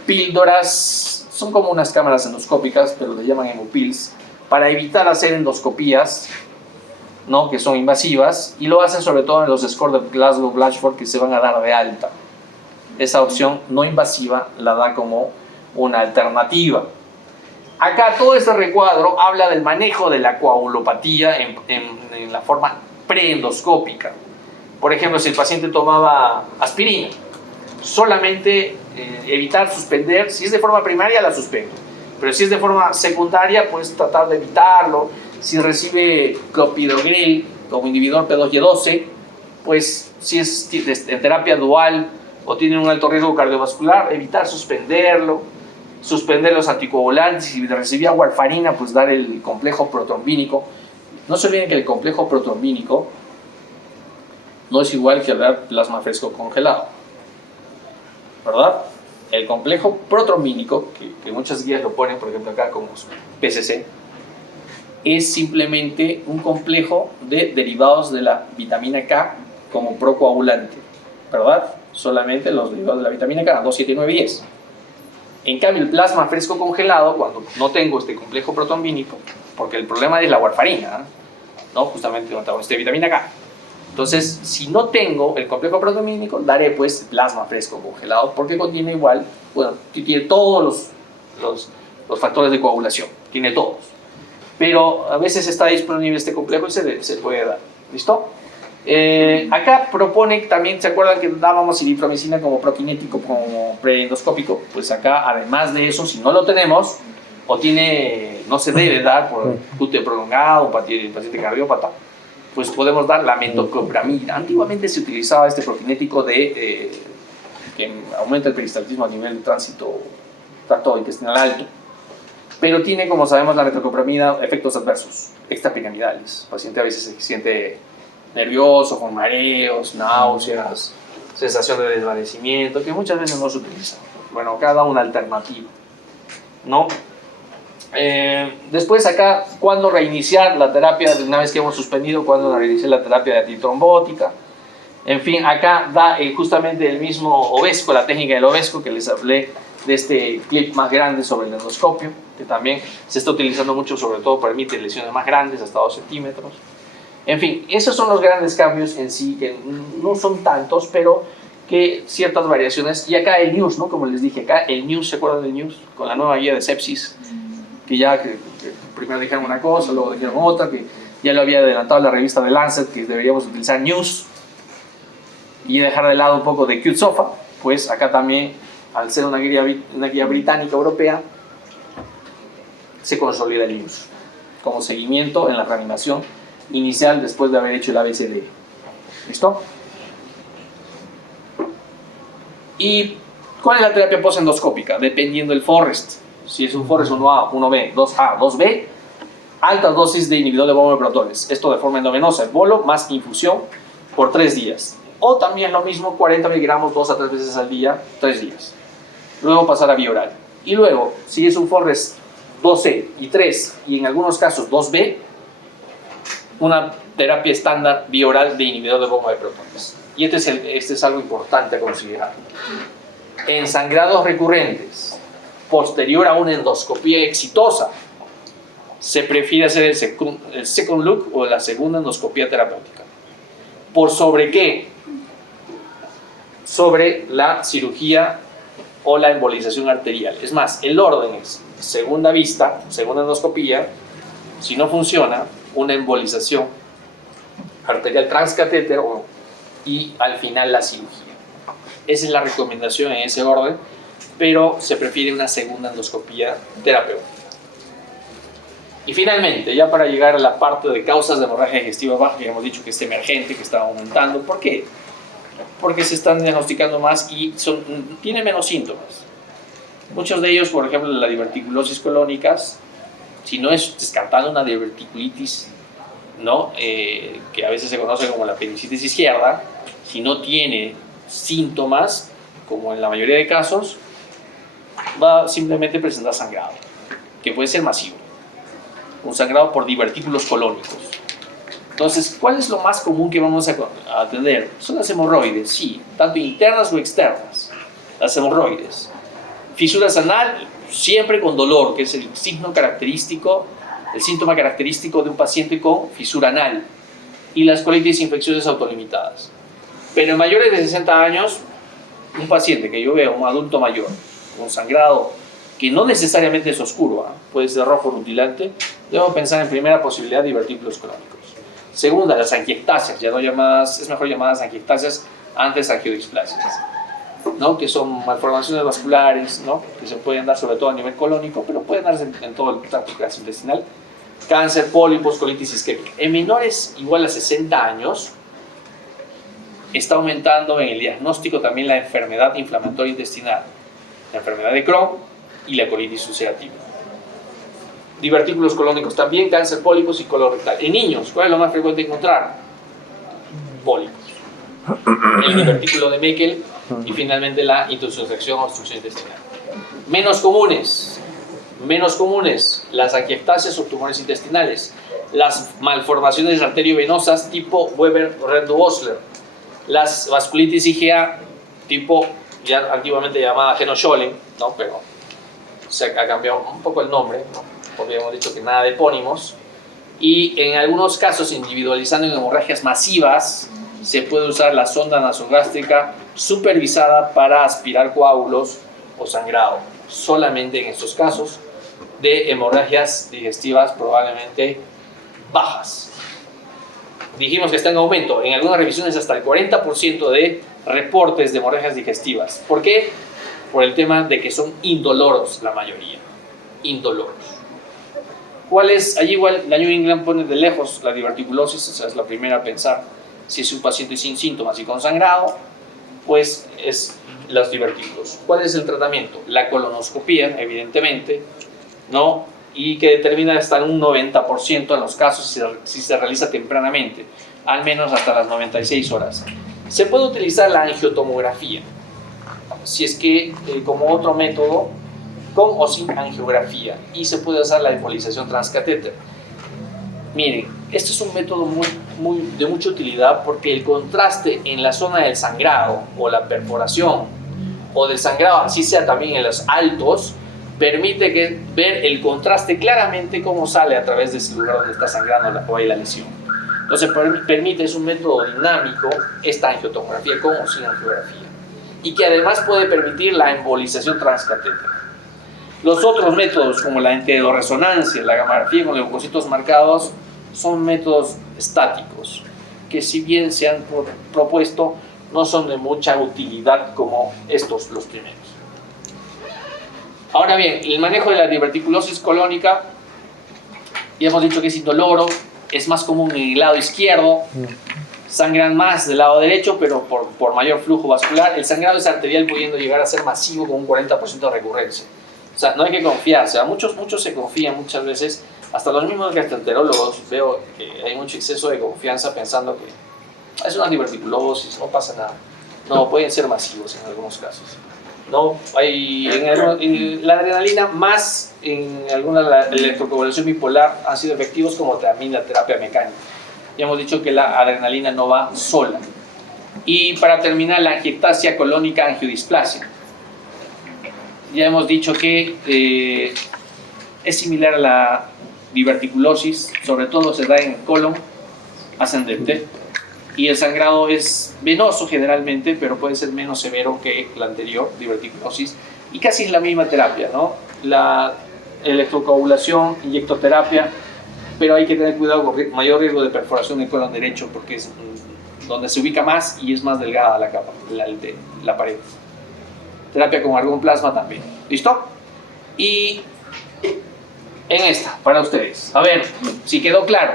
píldoras, son como unas cámaras endoscópicas, pero le llaman hemopills, para evitar hacer endoscopías, ¿no? Que son invasivas, y lo hacen sobre todo en los scores de Glasgow-Blatchford que se van a dar de alta. Esa opción no invasiva la da como una alternativa. Acá todo este recuadro habla del manejo de la coagulopatía en la forma preendoscópica. Por ejemplo, si el paciente tomaba aspirina, solamente evitar suspender. Si es de forma primaria, la suspendo, pero si es de forma secundaria, pues tratar de evitarlo. Si recibe clopidogrel como inhibidor P2Y12, pues si es en terapia dual o tiene un alto riesgo cardiovascular, evitar suspenderlo, suspender los anticoagulantes. Si recibía warfarina, pues dar el complejo protrombínico. No se olviden que el complejo protrombínico no es igual que dar plasma fresco congelado, ¿verdad? El complejo protrombínico, que muchas guías lo ponen, por ejemplo acá como PCC, es simplemente un complejo de derivados de la vitamina K como procoagulante, ¿verdad? Solamente los derivados de la vitamina K, 2, 7, 9 y 10. En cambio, el plasma fresco congelado, cuando no tengo este complejo protrombínico, porque el problema es la warfarina, ¿no? Justamente no tengo de vitamina K. Entonces, si no tengo el complejo protrombínico, daré pues plasma fresco congelado, porque contiene igual, bueno, tiene todos los factores de coagulación, tiene todos. Pero a veces está disponible este complejo y se puede dar. ¿Listo? Acá propone también, ¿se acuerdan que dábamos eritromicina como prokinético, como preendoscópico? Pues acá, además de eso, si no lo tenemos, o no se debe dar por QT prolongado, paciente cardiópata, pues podemos dar la metoclopramida. Antiguamente se utilizaba este prokinético que aumenta el peristaltismo a nivel de tránsito tracto intestinal alto, pero tiene, como sabemos, la metoclopramida efectos adversos extrapiramidales. El paciente a veces se siente nervioso, con mareos, náuseas, sensación de desvanecimiento, que muchas veces no se utiliza. Bueno, acá da una alternativa, ¿no? Después acá, ¿cuándo reiniciar la terapia? Una vez que hemos suspendido, ¿cuándo reiniciar la terapia de antitrombótica? En fin, acá da justamente el mismo Ovesco, la técnica del Ovesco, que les hablé de este clip más grande sobre el endoscopio, que también se está utilizando mucho, sobre todo permite lesiones más grandes, hasta 2 centímetros. En fin, esos son los grandes cambios en sí, que no son tantos, pero que ciertas variaciones. Y acá el NEWS, ¿no? Como les dije, acá el NEWS, ¿se acuerdan del NEWS? Con la nueva guía de sepsis, que primero dijeron una cosa, luego dijeron otra, que ya lo había adelantado la revista de Lancet, que deberíamos utilizar NEWS y dejar de lado un poco de QSOFA. Pues acá también, al ser una guía británica europea, se consolida el NEWS como seguimiento en la reanimación inicial después de haber hecho el ABCD. ¿Listo? ¿Y cuál es la terapia postendoscópica? Dependiendo del Forrest. Si es un Forrest 1A, 1B, 2A, 2B, altas dosis de inhibidor de bomba de protones. Esto de forma endovenosa, el bolo más infusión por 3 días. O también lo mismo, 40 miligramos 2 a 3 veces al día, 3 días. Luego pasar a vía oral. Y luego, si es un Forrest 2C y 3, y en algunos casos 2B, una terapia estándar vía oral de inhibidor de bomba de protones. Y este es algo importante a considerar. En sangrados recurrentes, posterior a una endoscopía exitosa, se prefiere hacer el second look o la segunda endoscopía terapéutica. ¿Por sobre qué? Sobre la cirugía o la embolización arterial. Es más, el orden es segunda vista, segunda endoscopía, si no funciona, una embolización arterial transcatéter y al final la cirugía. Esa es la recomendación en ese orden, pero se prefiere una segunda endoscopía terapéutica. Y finalmente, ya para llegar a la parte de causas de hemorragia digestiva baja, que hemos dicho que es emergente, que está aumentando. ¿Por qué? porque se están diagnosticando más y tienen menos síntomas. Muchos de ellos, por ejemplo, la diverticulosis colónicas, si no es descartando una diverticulitis, ¿no? Que a veces se conoce como la apendicitis izquierda, si no tiene síntomas, como en la mayoría de casos, va a simplemente presentar sangrado, que puede ser masivo, un sangrado por divertículos colónicos. Entonces, ¿cuál es lo más común que vamos a atender? Son las hemorroides, sí, tanto internas o externas. Las hemorroides. Fisuras anal, siempre con dolor, que es el síntoma característico de un paciente con fisura anal. Y las colitis infecciosas autolimitadas. Pero en mayores de 60 años, un paciente que yo veo, un adulto mayor, con sangrado que no necesariamente es oscuro, puede ser rojo rutilante, debo pensar en primera posibilidad de divertículos colónicos. Segunda, las angiectasias, ya no llamadas, es mejor llamadas angiectasias antes angiodisplasias, ¿no? Que son malformaciones vasculares, ¿no? Que se pueden dar sobre todo a nivel colónico, pero pueden darse en todo el tracto gastrointestinal. Cáncer, pólipos, colitis isquémica. En menores igual a 60 años, está aumentando en el diagnóstico también la enfermedad inflamatoria intestinal, la enfermedad de Crohn y la colitis ulcerativa. Divertículos colónicos también, cáncer, pólipos y colorectal. En niños, ¿cuál es lo más frecuente encontrar? Pólipos. El divertículo de Meckel y finalmente la intussusección o obstrucción intestinal. Menos comunes, las angiectasias o tumores intestinales, las malformaciones arteriovenosas tipo Weber-Rendu-Osler, las vasculitis IgA tipo, ya antiguamente llamada Heno-Schollen, ¿no? Pero se ha cambiado un poco el nombre, ¿no? Porque hemos dicho que nada de epónimos, y en algunos casos, individualizando en hemorragias masivas, se puede usar la sonda nasogástrica supervisada para aspirar coágulos o sangrado, solamente en estos casos de hemorragias digestivas probablemente bajas. Dijimos que está en aumento, en algunas revisiones hasta el 40% de reportes de hemorragias digestivas. ¿Por qué? Por el tema de que son indoloros la mayoría, indoloros. ¿Cuál es? Allí igual la New England pone de lejos la diverticulosis, o sea, es la primera a pensar. Si es un paciente sin síntomas y con sangrado, pues es los divertículos. ¿Cuál es el tratamiento? La colonoscopía, evidentemente, ¿no? Y que determina hasta un 90% en los casos si se realiza tempranamente, al menos hasta las 96 horas. Se puede utilizar la angiotomografía, si es que como otro método, con o sin angiografía, y se puede usar la embolización transcatéter. Miren, este es un método de mucha utilidad porque el contraste en la zona del sangrado o la perforación o del sangrado, así sea también en los altos, permite ver el contraste claramente cómo sale a través de ese lugar donde está sangrando la lesión. Entonces permite, es un método dinámico, esta angiotomografía con o sin angiografía, y que además puede permitir la embolización transcatéter. Los otros métodos, como la enteroresonancia, la gamografía con leucocitos marcados, son métodos estáticos, que si bien se han propuesto, no son de mucha utilidad como estos, los primeros. Ahora bien, el manejo de la diverticulosis colónica, ya hemos dicho que es indoloro, es más común en el lado izquierdo, sangran más del lado derecho, pero por mayor flujo vascular. El sangrado es arterial, pudiendo llegar a ser masivo con un 40% de recurrencia. O sea, no hay que confiarse. Muchos se confían muchas veces, hasta los mismos gastroenterólogos veo que hay mucho exceso de confianza pensando que es una diverticulosis, no pasa nada. No, pueden ser masivos en algunos casos. No, en la adrenalina más en la electroconvulsión bipolar han sido efectivos como también la terapia mecánica. Ya hemos dicho que la adrenalina no va sola. Y para terminar, la angiectasia colónica angiodisplasia. Ya hemos dicho que es similar a la diverticulosis, sobre todo se da en el colon ascendente, y el sangrado es venoso generalmente, pero puede ser menos severo que la anterior, diverticulosis, y casi es la misma terapia, ¿no? La electrocoagulación, inyectoterapia, pero hay que tener cuidado con mayor riesgo de perforación del colon derecho, porque es donde se ubica más y es más delgada la capa, la pared. Terapia con argón plasma también. ¿Listo? Y en esta, para ustedes. A ver, si quedó claro.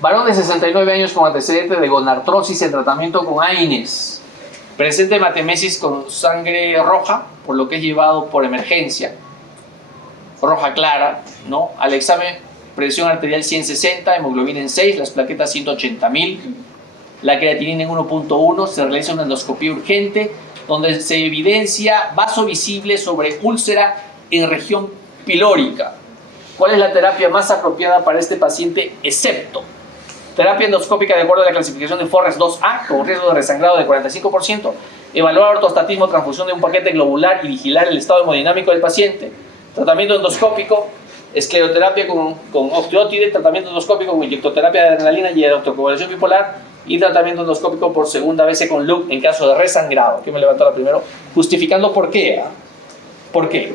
Varón de 69 años con antecedentes de gonartrosis en tratamiento con AINES. Presente hematemesis con sangre roja, por lo que es llevado por emergencia. Roja clara, ¿no? Al examen, presión arterial 160, hemoglobina en 6, las plaquetas 180.000, la creatinina en 1.1, se realiza una endoscopía urgente donde se evidencia vaso visible sobre úlcera en región pilórica. ¿Cuál es la terapia más apropiada para este paciente excepto? Terapia endoscópica de acuerdo a la clasificación de Forrest 2A con riesgo de resangrado de 45%, evaluar ortostatismo, transfusión de un paquete globular y vigilar el estado hemodinámico del paciente, tratamiento endoscópico, escleroterapia con osteótide, tratamiento endoscópico con inyectoterapia de adrenalina y electrocoagulación bipolar y tratamiento endoscópico por segunda vez con LUC en caso de resangrado. ¿Quién me levantó la primero? Justificando por qué. ¿Eh? ¿Por qué?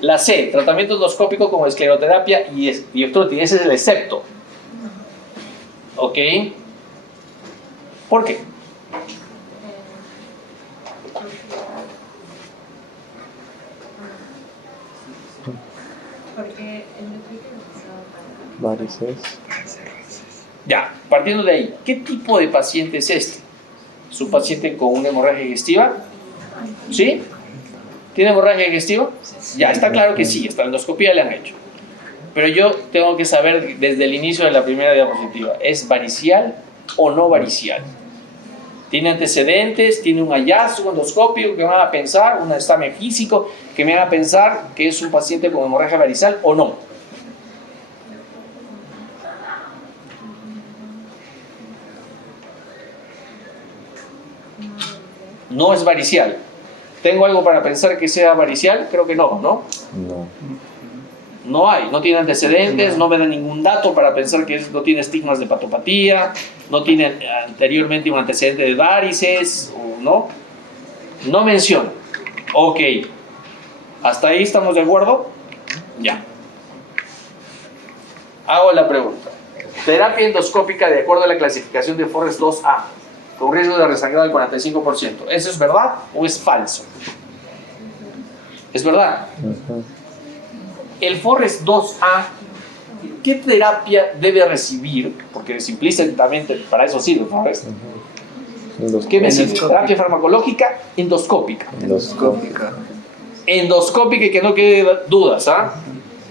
La C, tratamiento endoscópico con escleroterapia y osteótide, ese es el excepto. ¿Ok? ¿Por qué? Porque el nutriente es usado para... Varices. Ya, partiendo de ahí, ¿qué tipo de paciente es este? ¿Es un paciente con una hemorragia digestiva? ¿Sí? ¿Tiene hemorragia digestiva? Ya, está claro que sí, hasta la endoscopía le han hecho. Pero yo tengo que saber desde el inicio de la primera diapositiva, ¿es varicial o no varicial? ¿Tiene antecedentes? ¿Tiene un hallazgo endoscópico que me haga pensar, un examen físico que me haga pensar que es un paciente con hemorragia varicial o no? No es varicial. ¿Tengo algo para pensar que sea varicial? Creo que no, ¿no? No. No hay, no tiene antecedentes, no me da ningún dato para pensar que no tiene estigmas de patopatía, no tiene anteriormente un antecedente de varices, o no. No menciona. Ok. ¿Hasta ahí estamos de acuerdo? Ya. Hago la pregunta. Terapia endoscópica de acuerdo a la clasificación de Forrest 2A, con riesgo de resangrado del 45%. ¿Eso es verdad o es falso? ¿Es verdad? El Forrest 2A, ¿qué terapia debe recibir? Porque implícitamente para eso sirve Forrest. ¿Qué me sirve? Terapia farmacológica endoscópica. Endoscópica y que no quede dudas, ¿ah?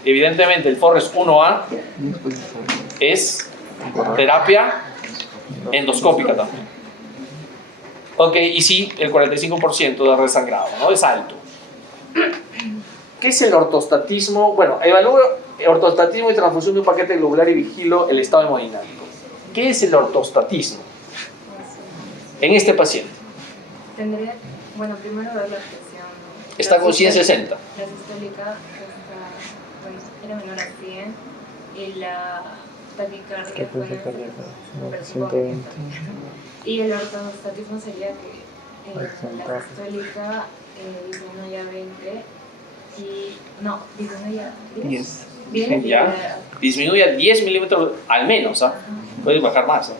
Evidentemente el Forrest 1A es terapia endoscópica también. Ok, y sí, el 45% de resangrado, ¿no? Es alto. ¿Qué es el ortostatismo? Bueno, evalúo ortostatismo y transfusión de un paquete globular y vigilo el estado hemodinámico. ¿Qué es el ortostatismo en este paciente? Tendría, bueno, primero ver la presión. Está con 160. La sistólica está, bueno, era menor a 100 y la taquicardia fue 120. Y el ortostatismo sería que la sistólica disminuye a 20 y no, disminuye a 10. 10 ya, disminuye a 10 milímetros al menos, ¿ah? Puede bajar más, ¿ah?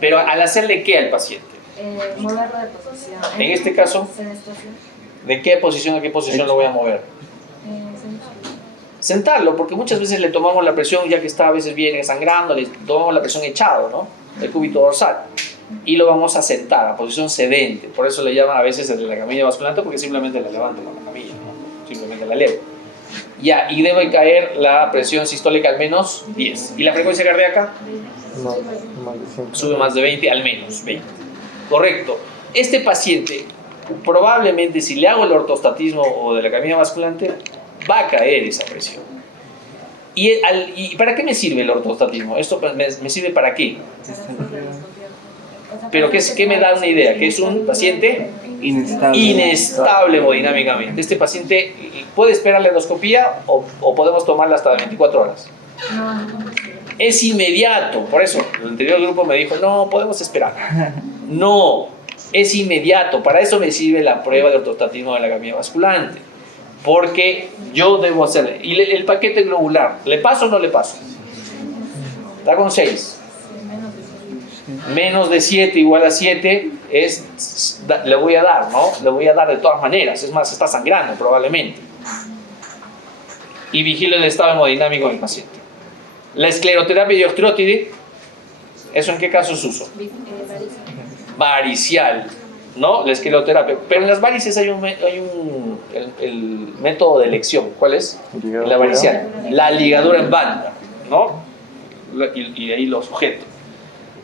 Pero al hacerle qué al paciente. Moverlo de posición. En este caso, ¿de qué posición a qué posición lo voy a mover? Sentarlo, porque muchas veces le tomamos la presión, ya que está a veces bien sangrando, le tomamos la presión echado, ¿no? El cúbito dorsal. Y lo vamos a sentar a posición sedente. Por eso le llaman a veces el de la camilla basculante, porque simplemente la levanto con la camilla, ¿no? Simplemente la elevo. Ya, y debe caer la presión sistólica al menos 10. ¿Y la frecuencia cardíaca? Sube más de 20, al menos 20. Correcto. Este paciente, probablemente si le hago el ortostatismo o de la camilla basculante, va a caer esa presión. ¿Y para qué me sirve el ortostatismo? ¿Esto me sirve para qué? Pero ¿qué me da una idea? Que es un paciente inestable hemodinámicamente. Este paciente puede esperar la endoscopía o podemos tomarla hasta 24 horas. Es inmediato. Por eso el anterior grupo me dijo, no, podemos esperar. No, es inmediato. Para eso me sirve la prueba de ortostatismo de la camilla basculante. Porque yo debo hacer. ¿Y el paquete globular? ¿Le paso o no le paso? Está con 6. Menos de 7 igual a 7 le voy a dar, ¿no? Le voy a dar de todas maneras. Es más, está sangrando probablemente. Y vigilo el estado hemodinámico del paciente. La escleroterapia diostrótide, ¿eso en qué casos uso? Varicial, ¿no? La escleroterapia. Pero en las varices hay el método de elección. ¿Cuál es? La varicial. La ligadura en banda, ¿no? Y ahí lo sujeto.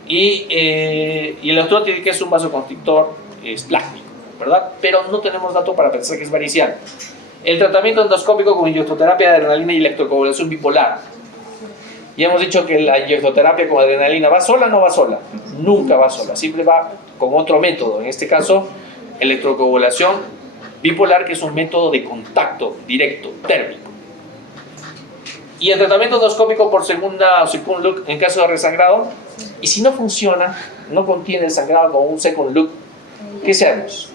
Y el ostrótide, que es un vasoconstrictor, es láctico, ¿verdad? Pero no tenemos dato para pensar que es varicial. El tratamiento endoscópico con inyectoterapia de adrenalina y electrocoagulación bipolar. Ya hemos dicho que la inyectoterapia con adrenalina ¿va sola o no va sola? Nunca va sola, siempre va con otro método. En este caso, electrocoagulación bipolar, que es un método de contacto directo, térmico. Y el tratamiento endoscópico por segunda o second look en caso de resangrado. Y si no funciona, no contiene el sangrado con un second look, ¿qué hacemos?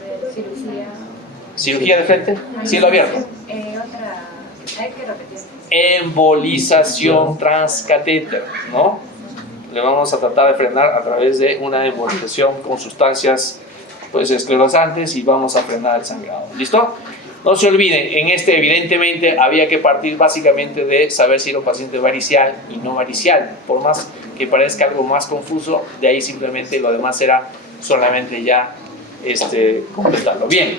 ¿Cirugía de frente? ¿Cielo abierto? Otra, hay que repetir. Embolización transcatéter, ¿no? Le vamos a tratar de frenar a través de una embolización con sustancias pues esclerosante y vamos a frenar el sangrado. ¿Listo? No se olviden, en este evidentemente había que partir básicamente de saber si era un paciente varicial y no varicial. Por más que parezca algo más confuso, de ahí simplemente lo demás era solamente ya completarlo. Bien.